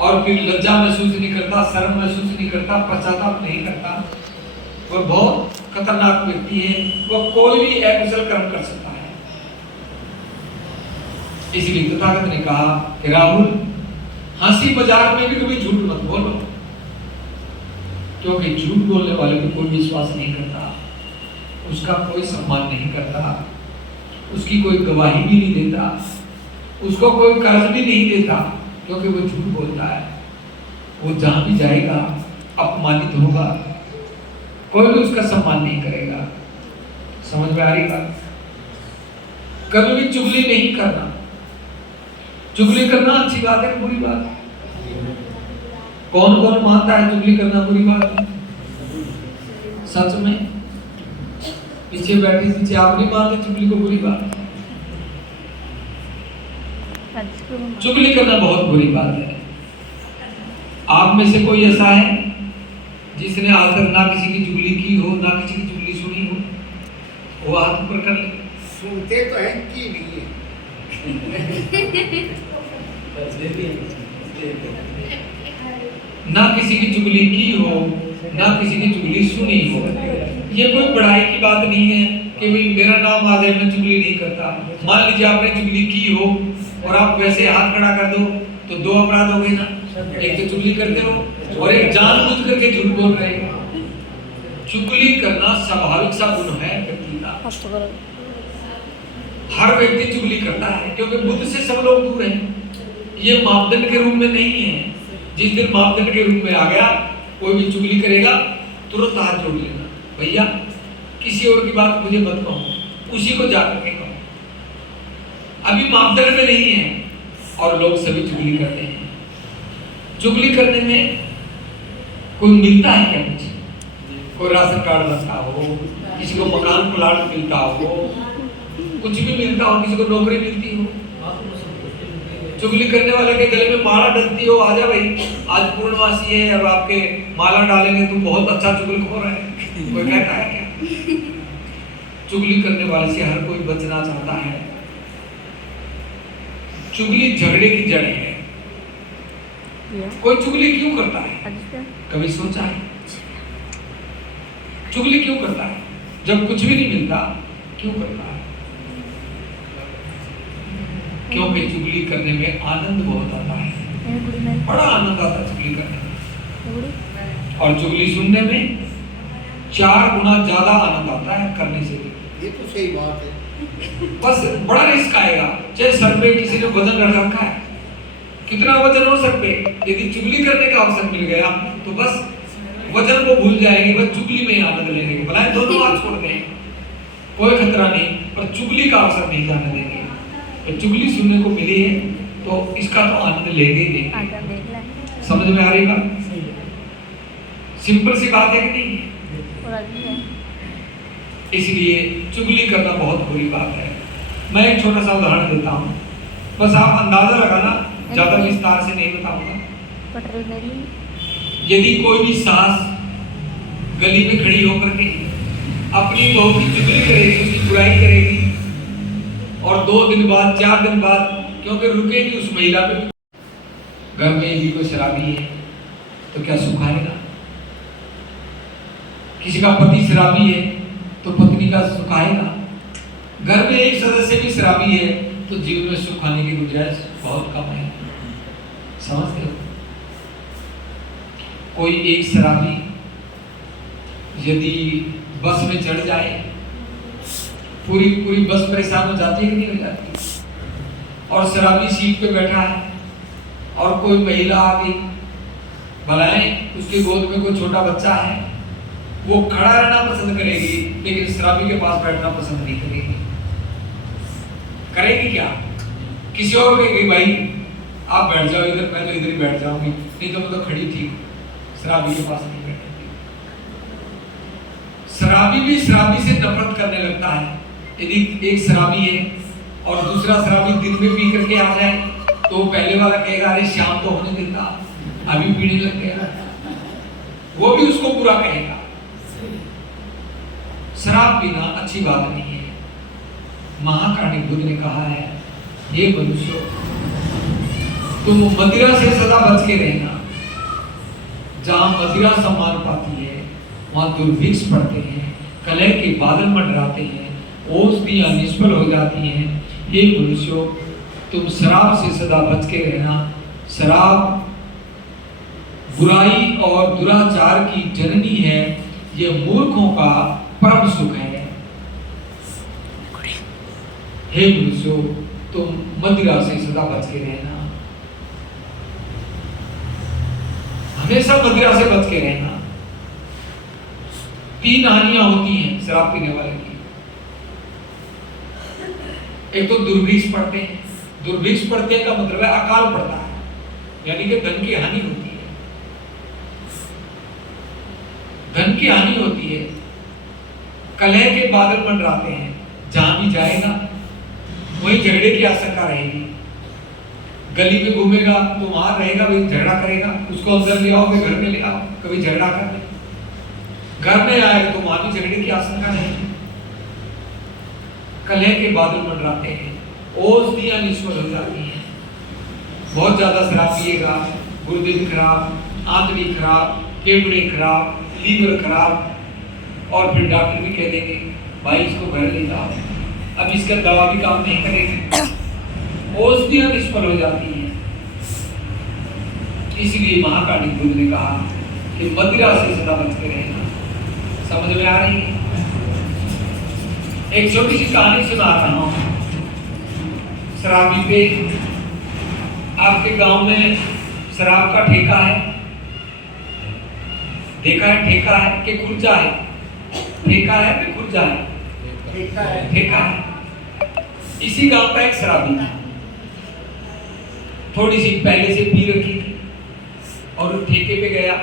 और फिर लज्जा महसूस नहीं करता, शर्म महसूस नहीं करता, पश्चाताप नहीं करता, वह बहुत खतरनाक व्यक्ति है। वह कोई भी अकुशल कर्म कर सकता है। इसलिए तथागत ने कहा कि राहुल, हंसी मजाक में भी कभी झूठ मत बोलो, क्योंकि झूठ बोलने वाले को कोई विश्वास नहीं करता, उसका कोई सम्मान नहीं करता, उसकी कोई गवाही भी नहीं देता, उसको कोई कर्ज भी नहीं देता, क्योंकि वो झूठ बोलता है। वो जहां भी जाएगा अपमानित होगा, कोई भी उसका सम्मान नहीं करेगा। समझ में आ रही बात? कभी भी चुगली नहीं करना। चुगली करना अच्छी बात है, बुरी बात है? कौन कौन मानता है चुगली करना बुरी बात है? सच में पीछे बैठे पीछे आप नहीं मानते चुगली को बुरी बात है? चुगली करना बहुत बुरी बात है। आप में से कोई ऐसा है जिसने आज तक ना किसी की चुगली की हो, ना किसी की चुगली सुनी हो? वो हाथ ऊपर कर ले। सुनते तो हैं कि नहीं है। ना किसी की चुगली की हो, ना किसी की चुगली सुनी हो। ये कोई बड़ाई की बात नहीं है कि भाई मेरा नाम आ जाए, मैं चुगली नहीं करता। मान लीजिए आपने चुगली की हो और आप वैसे हाथ खड़ा कर दो तो दो अपराध हो गए ना। एक तो चुगली करते हो और एक जानबूझ करके झूठ बोल रहे हो। चुगली करना स्वाभाविक सा गुण है व्यक्ति का। हर व्यक्ति चुगली करता है, क्योंकि बुद्ध से सब लोग दूर हैं। ये मापदंड के रूप में नहीं है। जिस दिन मापदंड के रूप में आ गया, कोई भी चुगली करेगा तुरंत हाथ जोड़ लेना, भैया किसी और की बात मुझे मत कहो, उसी को जाकर के कहो। अभी मापदंड में नहीं है और लोग सभी चुगली करते हैं। चुगली करने में कोई मिलता है क्या? मुझे कोई राशन कार्ड बनता हो, किसी को मकान प्लाट मिलता हो, कुछ भी मिलता हो, किसी को नौकरी मिलती हो। चुगली करने वाले के गले में माला डलती हो, आजा भाई आज पूर्णमासी है और आपके माला डालेंगे, तुम बहुत अच्छा चुगलखोर है, कोई कहता है क्या? चुगली करने वाले से हर कोई बचना चाहता है। चुगली झगड़े की जड़ है। कोई चुगली क्यों करता है? कभी सोचा है? चुगली क्यों करता है? जब कुछ भी नहीं मिलता क्यों करता है? क्योंकि चुगली करने में आनंद बहुत आता है, बड़ा आनंद आता है चुगली करने में। और चुगली सुनने में 4 गुना ज्यादा आनंद आता है करने से। ये तो सही बात है। बस बड़ा रिस्क आएगा। चाहे सर पे किसी ने वजन रख रखा है, कितना वजन हो सर पे, यदि चुगली करने का अवसर मिल गया तो बस वजन को भूल जाएंगे, बस चुगली में ही आनंद लेने के। भला दोनों बात छोड़ दें, कोई खतरा नहीं, पर चुगली का अवसर नहीं जाने देंगे। तो चुगली सुनने को मिली है तो इसका तो आनंद लेंगे ही लेंगे। समझ में आ रही बात? सिंपल सी बात है कि नहीं? इसलिए चुगली करना बहुत बुरी बात है। मैं एक छोटा सा उदाहरण देता हूँ, बस आप अंदाजा लगाना, ज्यादा विस्तार से नहीं बताऊंगा। यदि कोई भी सास गली में खड़ी होकर के अपनी बहू की चुगली करेगी, उसकी बुराई करेगी, और 2 दिन बाद 4 दिन बाद, क्योंकि रुकेगी उस महिला पे, घर में यदि कोई शराबी है तो क्या सुख आएगा? किसी का पति शराबी है तो पत्नी का सुख आएगा? घर में एक सदस्य भी शराबी है तो जीवन में सुख आने की गुंजाइश बहुत कम है। समझते हो? कोई एक शराबी यदि बस में चढ़ जाए, पूरी बस परेशान हो जाती है कि नहीं हो जाती? और शराबी सीट पे बैठा है और कोई महिला आ गई, भलाए उसके गोद में कोई छोटा बच्चा है, वो खड़ा रहना पसंद करेगी लेकिन शराबी के पास बैठना पसंद नहीं करेगी। करेगी क्या? किसी और को कहेगी भाई आप बैठ जाओ इधर, मैं तो इधर ही बैठ जाऊंगी, नहीं तो मैं तो खड़ी थी, शराबी के पास नहीं बैठेगी। शराबी भी शराबी से नफरत करने लगता है। यदि एक शराबी है और दूसरा शराबी दिन में पी करके आ जाए तो पहले वाला कहेगा अरे शाम तो होने देता, अभी पीने लग गया, वो भी उसको बुरा कहेगा। शराब पीना अच्छी बात नहीं है। महाकाणी बुद्ध ने कहा है, ये मनुष्य तुम मदिरा से सदा बच के रहना। जहां मदिरा सम्मान पाती है वहां दुर्भिक्ष पड़ते हैं, कलह के बादल मंडराते हैं, औषधियां निष्फल हो जाती हैं। ये मनुष्यों तुम शराब से सदा बच के रहना। शराब बुराई और दुराचार की जननी है, ये मूर्खों का परम सुख है। हे मनुष्यों तुम मदिरा से सदा बच के रहना, हमेशा मदिरा से बच के रहना। 3 हानियां होती हैं शराब पीने वाले की। एक तो दुर्भिक्ष पड़ते हैं। दुर्भिक्ष पड़ते का मतलब है अकाल पड़ता है, यानी कि धन की हानि होती है। धन की हानि होती है। कलह के बादल मंडराते हैं, जहां भी जाएगा वहीं झगड़े की आशंका रहेगी। गली में घूमेगा तो वहां रहेगा, वही झगड़ा करेगा। उसको अंदर ले आओ, घर में ले आओ, कभी झगड़ा कर ले। घर में आएगा तो वहां भी झगड़े की आशंका रहेगी। कलह के बादल मंडराते हैं, औषधियां निष्फल हो जाती हैं। बहुत ज्यादा शराब पिएगा, गुर्दे भी खराब, आंतड़ी खराब, फेफड़े खराब, लीवर खराब, और फिर डॉक्टर भी कह देंगे भाई इसको घर ले जाओ, अब इसका दवा भी काम नहीं करेगी। औषधियां निष्फल हो जाती हैं। इसलिए महाकाणी बुद्ध ने कहा कि मदिरा से सदा बच के रहना। समझ में आ रही है? एक छोटी सी कहानी सुना रहा हूं। शराबी पे, आपके गांव में शराब का ठेका है, देखा है? ठेका है कि खुर्जा है? ठेका है कि खुर्जा है? ठेका है। इसी गांव का एक शराबी था, थोड़ी सी पहले से पी रखी थी, और उस ठेके पे गया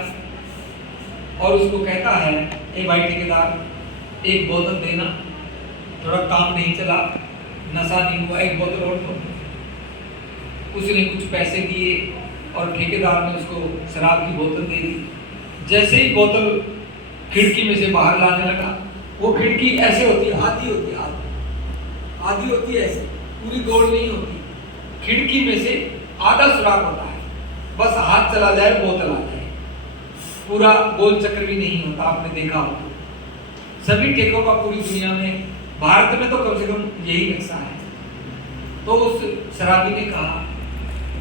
और उसको कहता है, ए भाई ठेकेदार एक बोतल देना, थोड़ा काम नहीं चला, नशा नहीं हुआ, एक बोतल और दो। उसने कुछ पैसे दिए और ठेकेदार ने उसको शराब की बोतल दे दी। जैसे ही बोतल खिड़की में से बाहर लाने लगा, वो खिड़की ऐसे होती है, आधी होती है, आधी होती है ऐसे, पूरी गोल नहीं होती। खिड़की में से आधा सुराख होता है, बस हाथ चला जाए बोतल आ जाए, पूरा गोल चक्र भी नहीं होता। आपने देखा हो सभी ठेकों का पूरी दुनिया में, भारत में तो कम से कम यही नक्शा है। तो उस शराबी ने कहा,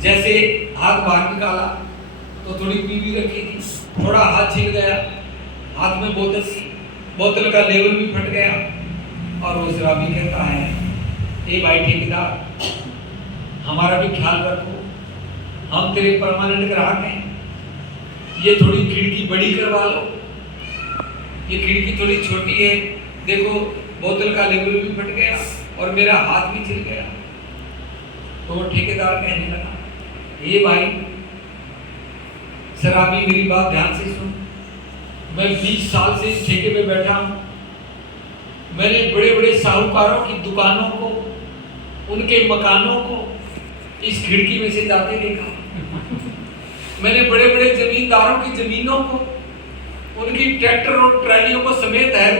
जैसे हाथ बाहर निकाला तो थोड़ी पीवी रखी थी, थोड़ा हाथ छिल गया, हाथ में बोतल थी, बोतल का लेवल भी फट गया। और वो शराबी कहता है, ए भाई ठेकेदार, हमारा भी ख्याल रखो, हम तेरे परमानेंट ग्राहक हैं, ये थोड़ी खिड़की बड़ी करवा लो, ये खिड़की थोड़ी छोटी है, देखो बोतल का लेवल भी फट गया और मेरा हाथ भी छिल गया। तो वो ठेकेदार कहने लगा, ये भाई शराबी, मेरी बात ध्यान से सुन, मैं 20 साल से इस ठेके पे बैठा हूं, मैंने बड़े बड़े साहूकारों की दुकानों को, उनके मकानों को इस खिड़की में से जाते देखा, मैंने बड़े बड़े जमींदारों की जमीनों को, उनकी ट्रैक्टर और ट्रैलियों को समेत है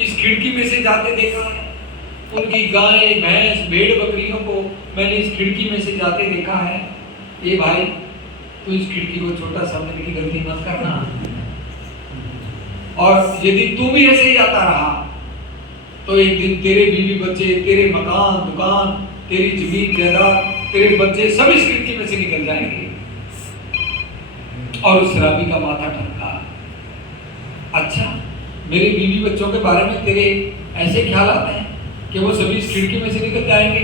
इस खिड़की में से जाते देखा है, उनकी गाय भैंस भेड़ बकरियों को मैंने इस खिड़की में से जाते देखा है। ये भाई तू इस खिड़की को छोटा समझने की गलती मत करना, और यदि तू भी ऐसे ही जाता रहा तो एक दिन तेरे बीवी बच्चे, तेरे मकान दुकान, तेरी जमीन जायदाद, तेरे बच्चे सब इस खिड़की में से निकल जाएंगे। और उस शराबी का माथा ठनका, अच्छा मेरे बीवी बच्चों के बारे में तेरे ऐसे ख्याल आते हैं कि वो सभी इस खिड़की में से निकल जाएंगे,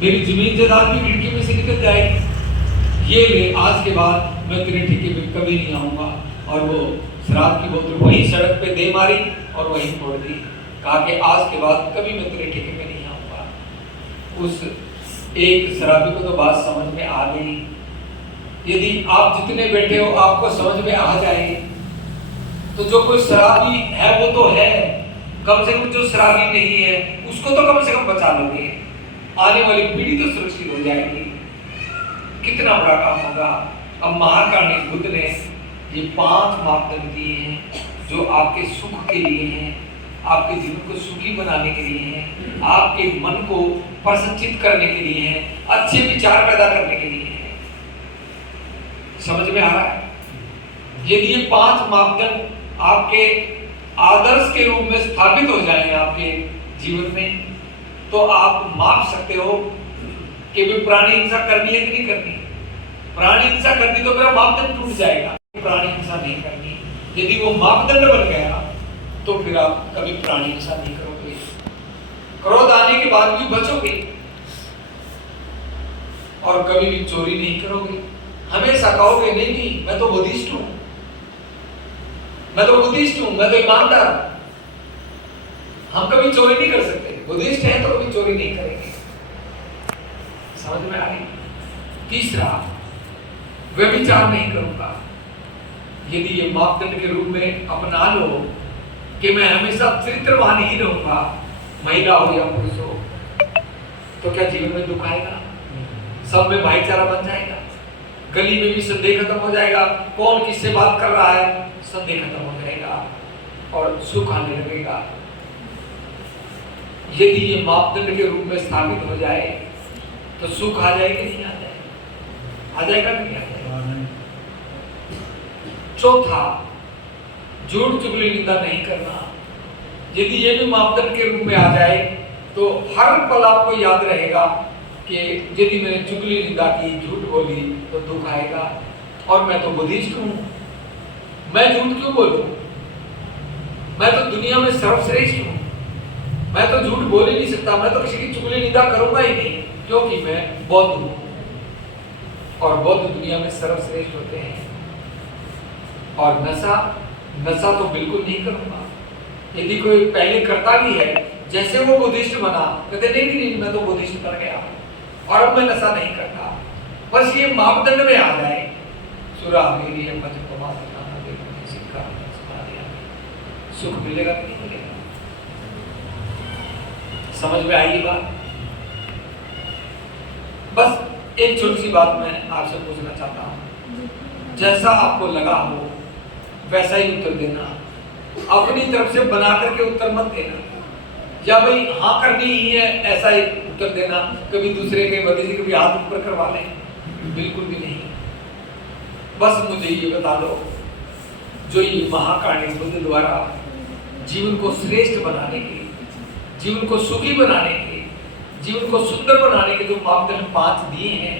मेरी जमीन जायदाद भी खिड़की में से निकल जाएगी, ये ले आज के बाद मैं तेरे ठेके पे कभी नहीं आऊंगा। और वो शराब की बोतल वहीं सड़क पे दे मारी और वहीं फोड़ दी, कहा कि आज के बाद कभी मैं तेरे ठेके पे नहीं आऊंगा। उस एक शराबी को तो बात समझ में आ गई। यदि आप जितने बैठे हो आपको समझ में आ जाए तो जो कोई शराबी है वो तो है, कम से कम जो शराबी नहीं है उसको तो कम से कम बचा लोगे, आने वाली पीढ़ी तो सुरक्षित हो जाएगी। कितना बड़ा काम होगा। अब महाकाणी बुद्ध ने ये 5 मापदंड दिए हैं जो आपके सुख के लिए हैं, आपके जीवन को सुखी बनाने के लिए हैं, आपके मन को प्रसन्नचित करने के लिए हैं, अच्छे विचार पैदा करने के लिए हैं। समझ में आ रहा है? यदि ये 5 मापदंड आपके आदर्श के रूप में स्थापित हो जाएं आपके जीवन में, तो आप माप सकते हो कि भी प्राणी हिंसा करनी है कि नहीं करनी। प्राणी हिंसा करनी तो मेरा मापदंड टूट जाएगा, प्राणी हिंसा नहीं करनी। यदि वो मापदंड बन गया तो फिर आप कभी प्राणी हिंसा नहीं करोगे, क्रोध आने के बाद भी बचोगे, और कभी भी चोरी नहीं करोगे। हमेशा कहोगे नहीं नहीं मैं तो बुद्धिस्ट हूं, मैं तो बुद्धिस्ट हूं, मैं तो ईमानदार हूं, हम कभी चोरी नहीं कर सकते। बुद्धिस्ट हैं तो कभी चोरी नहीं करेंगे। समझ में आ गई? तीसरा, व्यभिचार नहीं करूंगा। यदि ये मापदंड के रूप में अपना लो कि मैं हमेशा चरित्रवान ही रहूंगा, महिला हो या पुरुष हो, तो क्या जीवन में दुख आएगा? सब में भाईचारा बन जाएगा, गली में भी संदेह खत्म हो जाएगा, कौन किससे बात कर रहा है संदेह खत्म हो जाएगा और सुख आने लगेगा। यदि ये मापदंड के रूप में स्थापित हो जाए तो सुख आ जाएगा नहीं आ जाएगा? आ जाएगा नहीं आ जाएगा? चौथा, झूठ चुगली निंदा नहीं करना। यदि ये भी मापदंड के रूप में आ जाए तो हर पल आपको याद रहेगा कि यदि मैंने चुगली निंदा की, झूठ बोली तो दुख आएगा, और मैं तो बुद्धिस्ट हूं, मैं झूठ क्यों बोलूं? मैं तो दुनिया में सर्वश्रेष्ठ हूं, मैं तो झूठ बोल ही नहीं सकता, मैं तो किसी की चुगली निंदा करूंगा ही नहीं, क्योंकि मैं बौद्ध हूं और बौद्ध दुनिया में सर्वश्रेष्ठ होते हैं। और नशा तो बिल्कुल नहीं करूंगा। यदि कोई पहले करता भी है, जैसे वो बुद्धिस्ट बना, कहते नहीं मैं तो बुद्धिस्ट बन गया और अब मैं नशा नहीं करता। बस ये मापदंड में आ जाए, सुरा मेरी है मज प्रमाद खाना देखो सिक्का सुना दिया, सुख मिलेगा कि नहीं मिलेगा? समझ में आई बात? बस एक छोटी सी बात मैं आपसे पूछना चाहता हूं, जैसा आपको लगा हो वैसा ही उत्तर देना, अपनी तरफ से बना करके उत्तर मत देना। या भाई हाँ करनी ही है ऐसा ही उत्तर देना, कभी दूसरे के बदले से कभी हाथ ऊपर करवा लें, बिल्कुल भी नहीं। बस मुझे ये बता दो, जो ये महाकाणी बुद्ध द्वारा जीवन को श्रेष्ठ बनाने के, जीवन को सुखी बनाने के, जीवन को सुंदर बनाने के जो मापदंड 5 दिए हैं,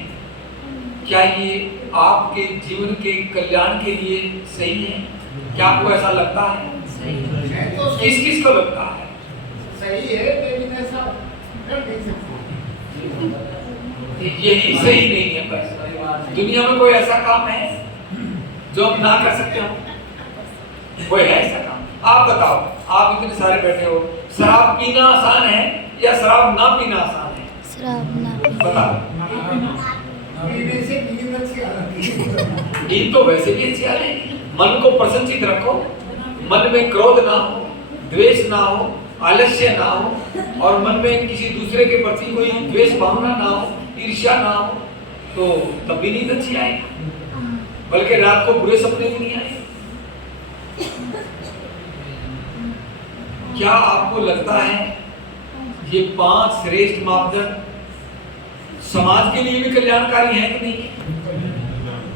क्या ये आपके जीवन के कल्याण के लिए सही है? क्या आपको ऐसा लगता है? तो किस किस को लगता है? सही है, लेकिन ऐसा कर नहीं सकते। यही सही नहीं है। बस दुनिया में कोई ऐसा काम है जो हम ना कर सकते हो? कोई है ऐसा काम? आप बताओ, आप इतने सारे बैठे हो, शराब पीना आसान है या शराब ना पीना आसान है? शराब ना पीना। बताओ। पीने से नींद अच्छी आती है। नींद तो वैसे भी अच्छी आ जाएगी। मन को प्रसन्नचित रखो, मन में क्रोध ना हो, द्वेष ना हो, आलस्य ना हो, और मन में किसी दूसरे के प्रति कोई द्वेष भावना ना हो, ईर्ष्या ना हो, तो तब भी नींद अच्छी आएगी, बल्कि रात को बुरे सपने भी नहीं आए। क्या आपको लगता है ये 5 श्रेष्ठ मापदंड समाज के लिए भी कल्याणकारी है कि नहीं?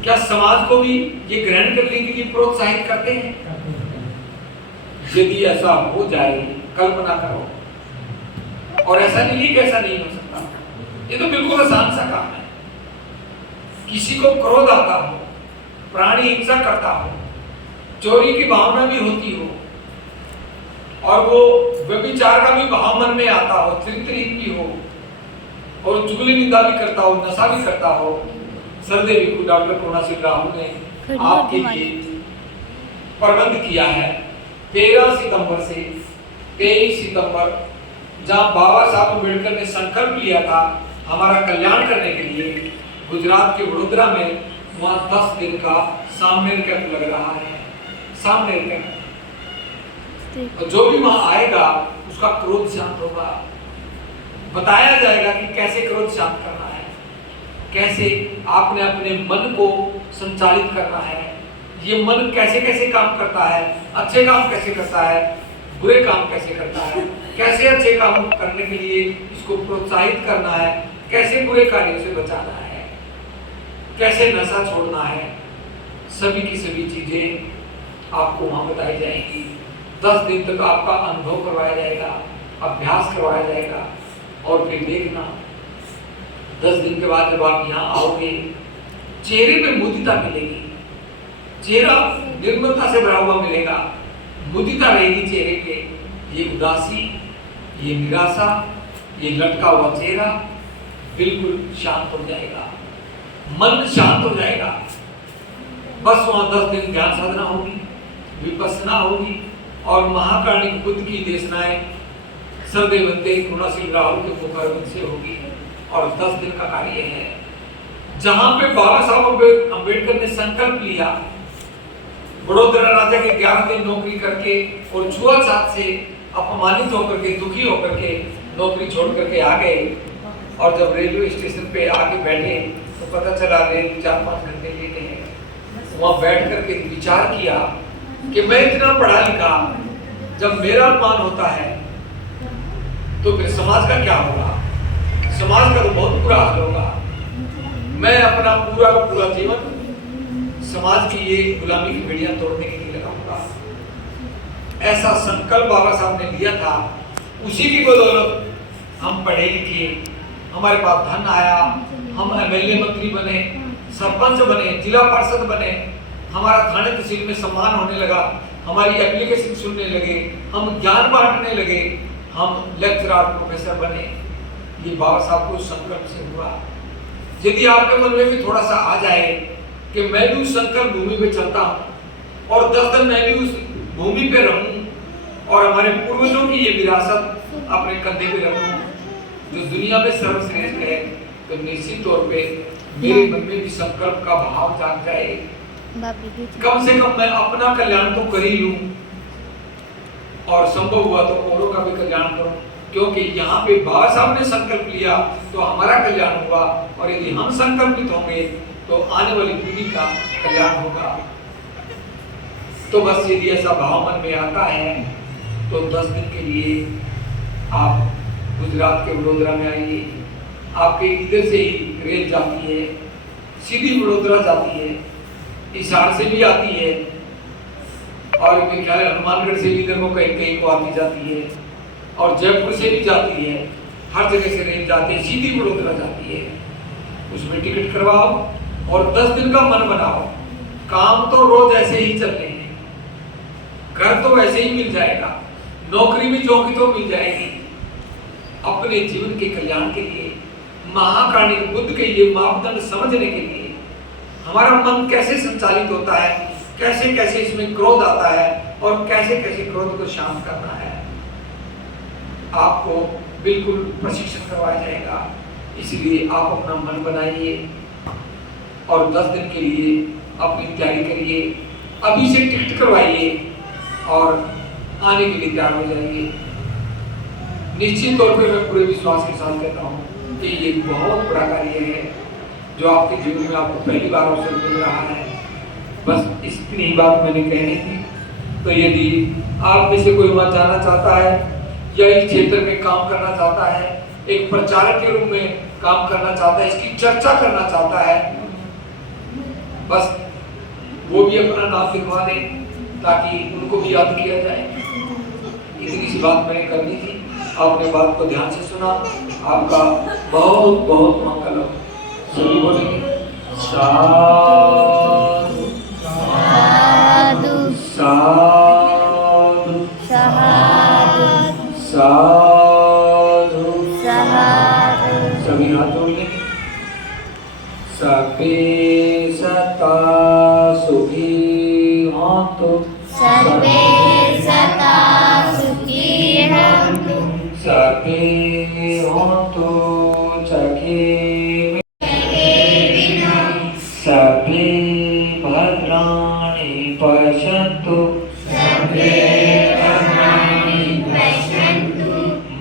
क्या समाज को भी ये ग्रहण करने के लिए प्रोत्साहित करते हैं? यदि ऐसा हो जाए, कल्पना करो, और ऐसा नहीं है कि ऐसा नहीं हो सकता, ये तो बिल्कुल आसान सा काम है। किसी को क्रोध आता हो, प्राणी हिंसा करता हो, चोरी की भावना भी होती हो, और वो व्यभिचार का भी भाव मन में आता हो, तृप्ति भी हो, और चुगली निंदा भी करता हो, नशा भी करता हो, सरदेवी डॉक्टर करुणासिंह राहुल ने आपके लिए प्रबंध किया है 13 सितंबर से 23 सितंबर, जहां बाबा साहब अम्बेडकर ने संकल्प लिया था हमारा कल्याण करने के लिए, गुजरात के वडोदरा में, वहां 10 दिन का सामने कैंप लग रहा है। सामने कैंप, और जो भी वहां आएगा उसका क्रोध शांत होगा, बताया जाएगा कि कैसे क्रोध शांत करना है, कैसे आपने अपने मन को संचालित करना है, ये मन कैसे कैसे काम करता है, अच्छे काम कैसे करता है, बुरे काम कैसे करता है, कैसे अच्छे काम करने के लिए इसको प्रोत्साहित करना है, कैसे बुरे कार्यों से बचाना है, कैसे नशा छोड़ना है, सभी की सभी चीजें आपको वहां बताई जाएंगी। 10 दिन तक आपका अनुभव करवाया जाएगा, अभ्यास करवाया जाएगा, और फिर देखना 10 दिन के बाद जब आप यहाँ आओगे, चेहरे पे मुदिता मिलेगी, चेहरा निर्मलता से भरा हुआ मिलेगा, मुदिता रहेगी चेहरे पे। ये उदासी, ये निराशा, ये लटका हुआ चेहरा बिल्कुल शांत हो जाएगा, मन शांत हो जाएगा। बस वहां 10 दिन ध्यान साधना होगी, विपස්සना होगी, और महाकाणी बुद्ध की देशनाएं सर्वदेवते करुणासिंह राहुल के मुखारविंद से होगी, और 10 दिन का कार्य है। जहां पे बाबा साहब अम्बेडकर ने संकल्प लिया, वडोदरा राजा के 11 दिन नौकरी करके और छुआछूत से अपमानित होकर के, दुखी होकर के नौकरी छोड़ करके आ गए, और जब रेलवे स्टेशन पे आके बैठे तो पता चला रेल 4-5 घंटे लेटे हैं। वहां बैठ करके विचार किया कि मैं इतना पढ़ा लिखा, जब मेरा अपमान होता है तो फिर समाज का क्या होगा? समाज का तो बहुत बुरा हाल होगा। मैं अपना पूरा का पूरा जीवन समाज की ये गुलामी की बेड़ियां तोड़ने के लिए लगाऊंगा। ऐसा संकल्प बाबा साहब ने लिया था। उसी की बदौलत हम पढ़े लिखे, हमारे पास धन आया, हम एमएलए मंत्री बने, सरपंच बने, जिला पार्षद बने, हमारा थाने तहसील में सम्मान होने लगा, हमारी एप्लीकेशन सुनने लगे, हम ज्ञान बांटने लगे, हम लेक्चरर प्रोफेसर बने। ये बाबा साहब को संकल्प से हुआ। यदि आपके मन में भी थोड़ा सा आ जाए कि मैं भी उस संकल्प भूमि पे चलता हूँ और 10 दिन मैं भी उस भूमि पे रहूं और हमारे पूर्वजों की ये विरासत अपने कंधे पे रखूं जो दुनिया में सर्वश्रेष्ठ है, तो निश्चित तौर पे मेरे मन में भी संकल्प का भाव जाग जाए। कम से कम मैं अपना कल्याण तो कर ही लूं, और संभव हुआ तो औरों का भी कल्याण करूं, क्योंकि यहाँ पे बाबा साहब ने संकल्प लिया तो हमारा कल्याण हुआ, और यदि हम संकल्पित होंगे तो आने वाली पीढ़ी का कल्याण होगा। तो बस यदि ऐसा भाव मन में आता है तो 10 दिन के लिए आप गुजरात के वडोदरा में आइए, आपके इधर से ही रेल जाती है, सीधी वडोदरा जाती है, हिसार से भी आती है, और मेरे ख्याल हनुमानगढ़ से भी इधर को कहीं कहीं को आती जाती है, और जयपुर से भी जाती है। हर जगह से रेल जाती है, सीधी वडोदरा जाती है। उसमें टिकट करवाओ और 10 दिन का मन बनाओ। काम तो रोज ऐसे ही चलने हैं, घर तो ऐसे ही मिल जाएगा, नौकरी भी चौकी तो मिल जाएगी। अपने जीवन के कल्याण के लिए, महाकाणी बुद्ध के ये मापदंड समझने के लिए, हमारा मन कैसे संचालित होता है, कैसे कैसे इसमें क्रोध आता है और कैसे कैसे क्रोध को शांत करना है, आपको बिल्कुल प्रशिक्षण करवाया जाएगा। इसलिए आप अपना मन बनाइए और 10 दिन के लिए अपनी तैयारी करिए। अभी से टिकट करवाइए और आने के लिए तैयार हो जाइए। निश्चित तौर पे मैं पूरे विश्वास के साथ कहता हूँ कि ये बहुत बड़ा कार्य है जो आपके जीवन में आपको पहली बार अवसर मिल रहा है। बस इतनी ही बात मैंने कहनी थी। तो यदि आप में से कोई वहाँ जाना चाहता है या इस क्षेत्र में काम करना चाहता है, एक प्रचारक के रूप में काम करना चाहता है, इसकी चर्चा करना चाहता है, बस वो भी अपना नाम लिखवा दें ताकि उनको भी याद किया जाए। इतनी सी बात मैंने करनी थी। आपने बात को ध्यान से सुना। आपका बहुत बहुत मंगल हो। सभी बोलेंगे साधु साधु साधु साधु साधु साधु। सभी हाथ जोड़ लेंगे। सबे सता सुखी होंतु, सर्वे सदा सुखी होन्तु, सबे होंतु चखे, सबे भद्राणि पश्यन्तु,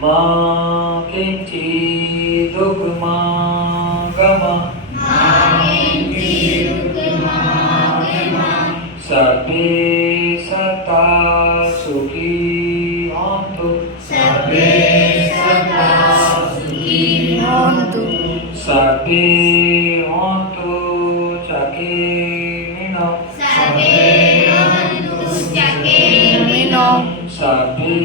मा किंचित् दुःखमागमः, सबे सता सुखी होंतु, होन्तु, सबे होंतु चकिनो, मिनो, सबे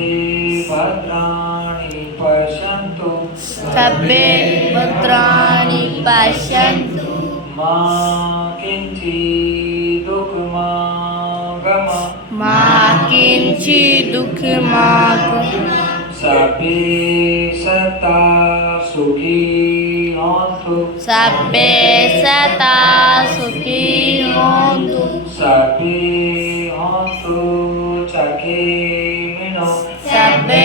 भद्राणि पश्यन्तु, सर्वे भद्राणि पश्यन्तु, मा किंचित् दुःखमागमः, मा किञ्चित् दुःखमागमः, सबे सता सुखी होंतु, सर्वे सदा सुखी होन्तु, सबे होंतु चकिनो, सर्वे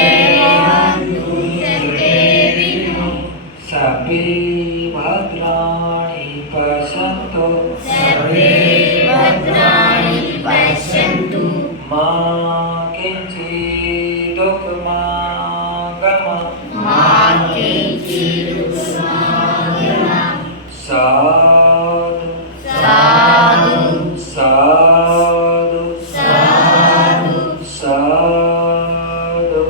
सबे भद्राणि पश्यन्तु, भद्राणि पश्यन्तु, मा किंचित् दुःखमागमः, मा किञ्चित् दुःखमागमः। साधु साधु साधु साधु साधु।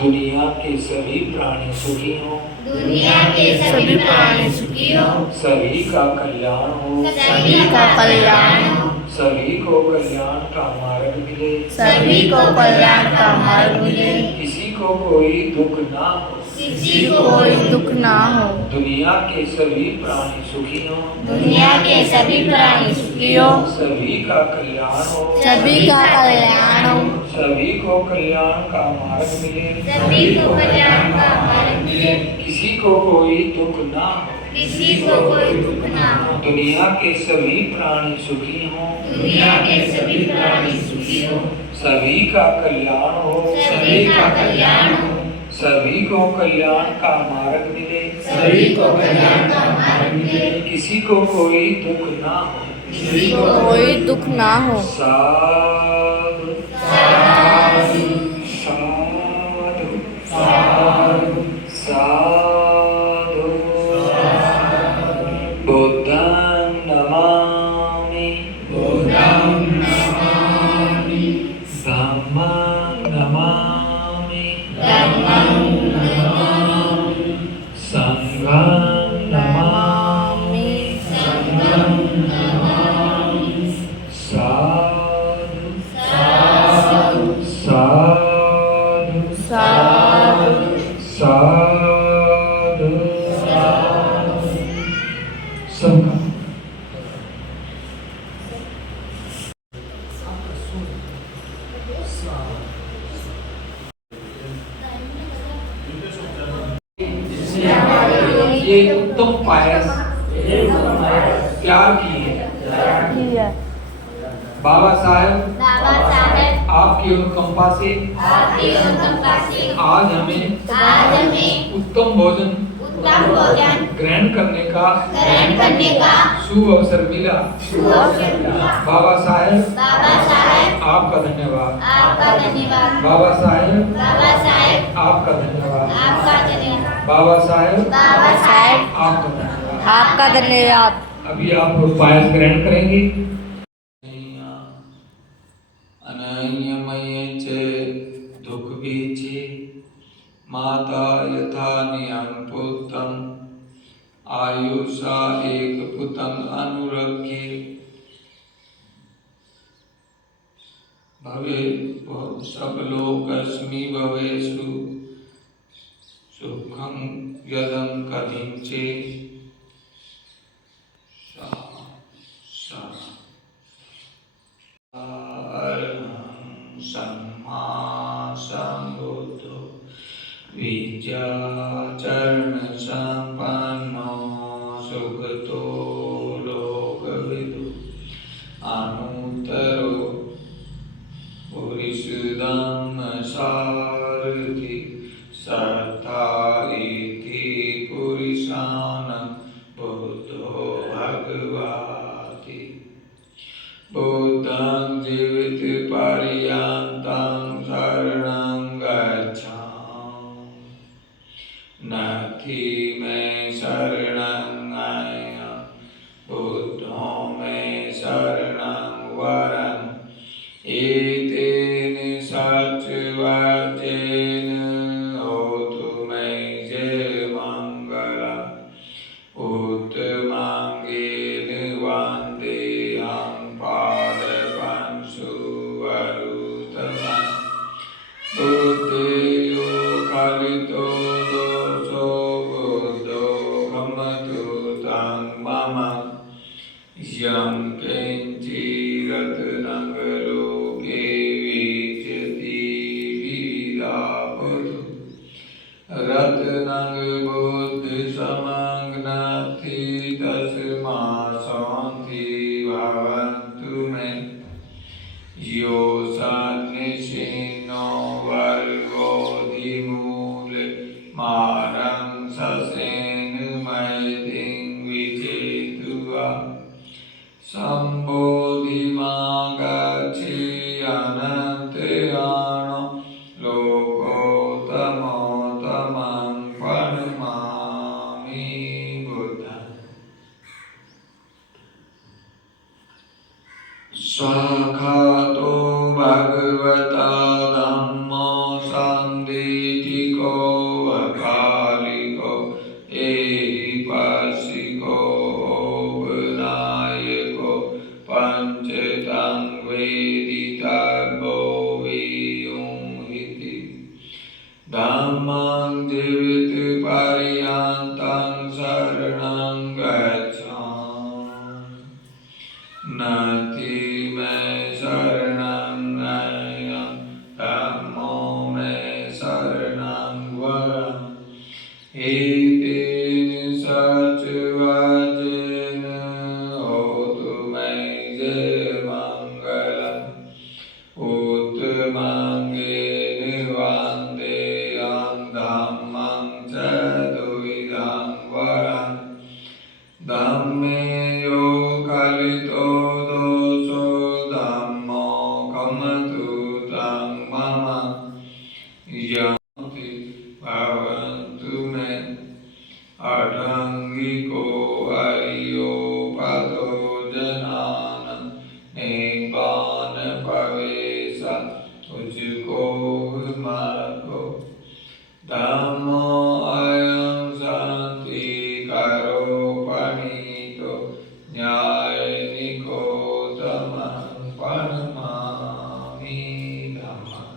दुनिया के सभी प्राणी सुखी हों, दुनिया के सभी प्राणी सुखी हो, सभी का कल्याण हो, सभी का कल्याण हो, सभी को कल्याण का मार्ग मिले, सभी को कल्याण का मार्ग मिले, किसी को कोई दुख ना हो, किसी को कोई दुख ना हो, दुनिया के सभी प्राणी सुखी हों, दुनिया के सभी प्राणी सुखी हो, सभी का कल्याण हो, सभी का कल्याण हो, सभी को कल्याण का मार्ग मिले, सभी को कल्याण का मार्ग मिले, किसी को कोई दुख ना हो, किसी को कोई दुख ना हो, दुनिया के सभी प्राणी सुखी हों, दुनिया के सभी प्राणी सुखी हो, सभी का कल्याण हो, सभी का कल्याण हो, सभी को कल्याण का मार्ग मिले, सभी को कल्याण का मार्ग मिले, किसी को कोई दुख ना हो, किसी को कोई दुख ना हो। साधु साधु साधु साधु साधु। बुद्धं नमामि, बुद्धं नमामि, धम्मं नमामि, साधु सबका आपका सुन सा ये उत्तम पायस प्यार की है। बाबा साहेब आपकी अनुकंपा से आज हमें उत्तम भोजन ग्रहण करने का शुभ अवसर मिला। बाबा साहेब आपका धन्यवाद। बाबा साहेब आपका धन्यवाद। बाबा साहेब आपका धन्यवाद। आपका धन्यवाद। अभी आप पायस ग्रहण करेंगे। अनन्यमय च दुख बीचे माता यथा नियम पुत्रम आयुषा एक पुतम अनुरक्षे भवे सब लोकस्मि भवेषु सुखं यदं कथिंचे सम्मा सम्बुद्धो विद्याचरण संपन्नो सुखतो लोकविदु अनुत्तरो पुरुषोत्तम सारथि सत्ता इति पुरुषाणां बुद्धो भगवति बुद्धं जीवित पर्यन्तं शरणं गच्छामि नाथि मे शरणं आया बुद्धो मे शरणं वरम् एतेन सच्चवाचेन होतु मे जय मङ्गलम् उत्तमाङ्गेन वन्देऽहं पादपंशुवरुतमम् बुद्धेयो कलितो दोषो बुद्धो भमतु तं मम यं किञ्चिरत्नं लोके विद्यते विदापतु रत्नं बुद्धिसमं नास्ति तस्मात् शान्ति भवन्तु मे यो सन्निशिनो वर्गोऽधिमूले मारं ससेन मैथिं विजेतुः सम्बोधिमागच्छे अनन्तयानो लोकोत्तमोत्तमं प्रणमामि बुद्धम्। साक्षातो भगवता धम्मो सन्दिटिको अकालिको एहिपासिको उपनायको पञ्चतं वेदितव्यो वियुङ्हिति धम्मं जीवितपर्यन्तं शरणं गच्छामि नास्ति मे शरणं नयनं धम्मो मे शरणं वरम् एतेन सच्चवाचेन होतु मे जय मङ्गलम् उत्तमाङ्गेन वन्देऽहं धम्मं चतुर्विधं वरम् धम्मे यो कलितो दोषो धम्मो कमतु तं मम यन्ति भवन्तु मे अढङ्गिको हरियो पदो जनान् निब्बान प्रवेश तुझको मार्गो धम्मो अयं शान्तिकरो प्रणीतो न्यायनिको तमं प्रणमामि धम्मम्।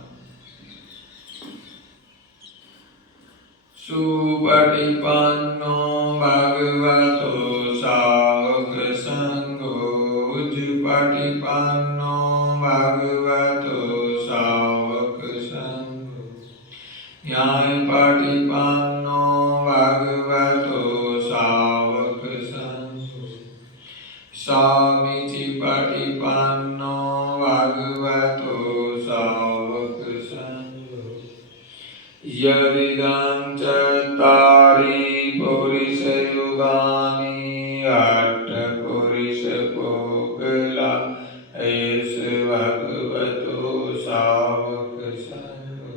सुपटिपन्नो भगवतो सावक संघो जुपटिपन्नो भगवतो सावक संघो न्यायपटिपन्नो भगवतो सावक संघो सामीचिपटिपन्नो भगवतो सावक संघो यदिदं चत्तारि पुरुषयुगानि अष्टपुरुषपोकला एष भगवतो सावक संघो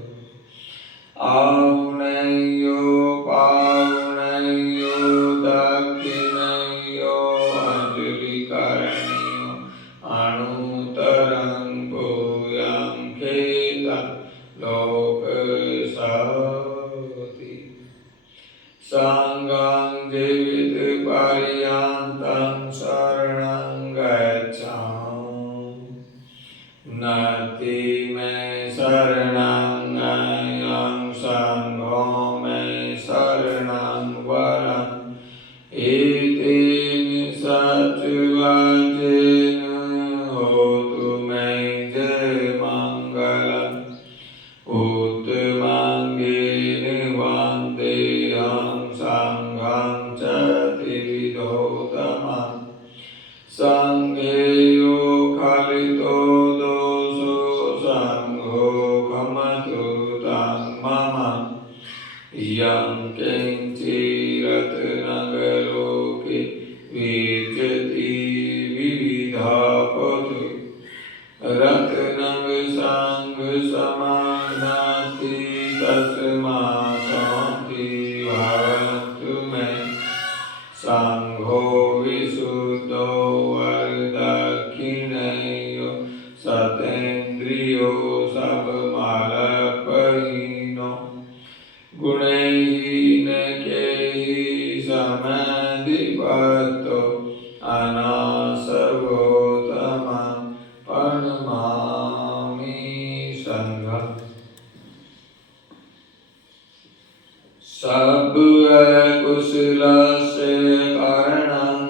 आहुनयो पाहुनयो दक्षिणयो अंजलिकरणयो अणुतरं भूयं खेतं लोकसवति संगं जीवितपर्यन्तं शरणं गच्छामि नति मे शरणं अयं संघो मे शरणं वरम् एतेन सच्वचेन होतु मे जयमङ्गलम् उत्तमाङ्गेन वन्देऽहं सङ्घं च त्रिविधोत्तमम् सङ्घेयो खलितो दोषो सङ्घो खमतु तं मम यं किञ्चिरत्नगलोके विजयति विविधापतु रत्नं सङ्घ समानाति तस्मात् भवन्तु मे संघो विशुद्धो वरदक्षिणयो सतेन्द्रियो सबमलपहीनो गुणहीन केहि समधिपतो अनासवोत्तमं प्रणमामि संघम् सब कुशलस्य कारणं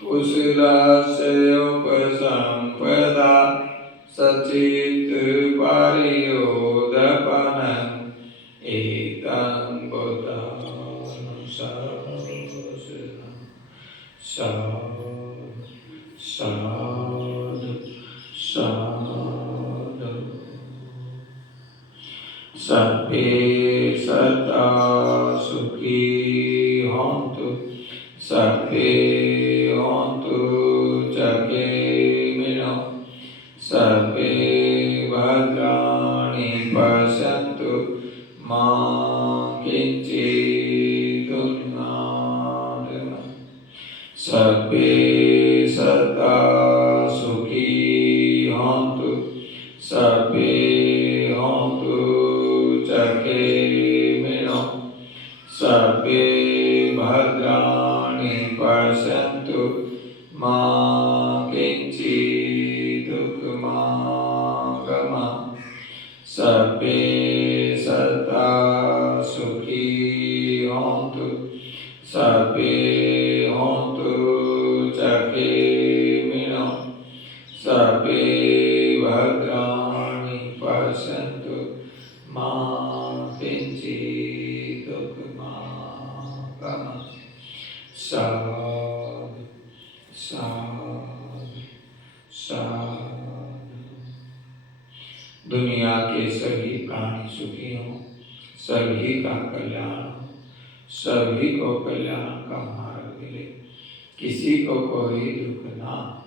कुशलस्य उपसम्पदा सचित् परियोदपनम् एतं बुद्धानुशासनं साधु साधु साधु सर्वे सदा सुखी होन्तु सर्वे होन्तु जगेमिनो सर्वे भद्राणि पश्यन्तु मा किञ्चित् दुर्घटना सर्वे सदा सुखी होन्तु सर्वे होन्तु जगेमिनो सर्वे भद्राणि पश्यन्तु मा किञ्चित् दुःखमागमः सर्वे सदा सुखी होन्तु सर्वे होन्तु जगेमिनो सर्वे भद्राणि पश्यन्तु मा किञ्चित् दुःखमागमः साधु साधु साधु। दुनिया के सभी प्राणी सुखी हों, सभी का कल्याण हो, सभी को कल्याण का मार्ग मिले, किसी को कोई दुख ना हो।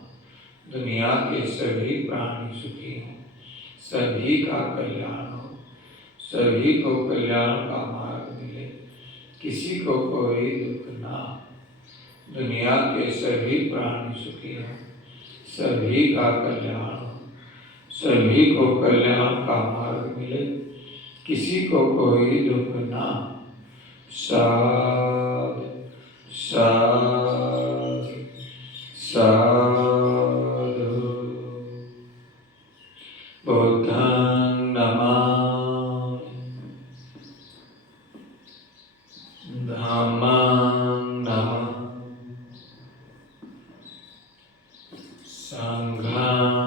दुनिया के सभी प्राणी सुखी हों, सभी का कल्याण हो, सभी को कल्याण का मार्ग मिले, किसी को कोई दुख ना हो। दुनिया के सभी प्राणी सुखी हों, सभी का कल्याण हो, सभी को कल्याण का मार्ग मिले, किसी को कोई दुख ना हो। साधु साधु साधु। बुद्धं नमामि। धम्मं नमः संघं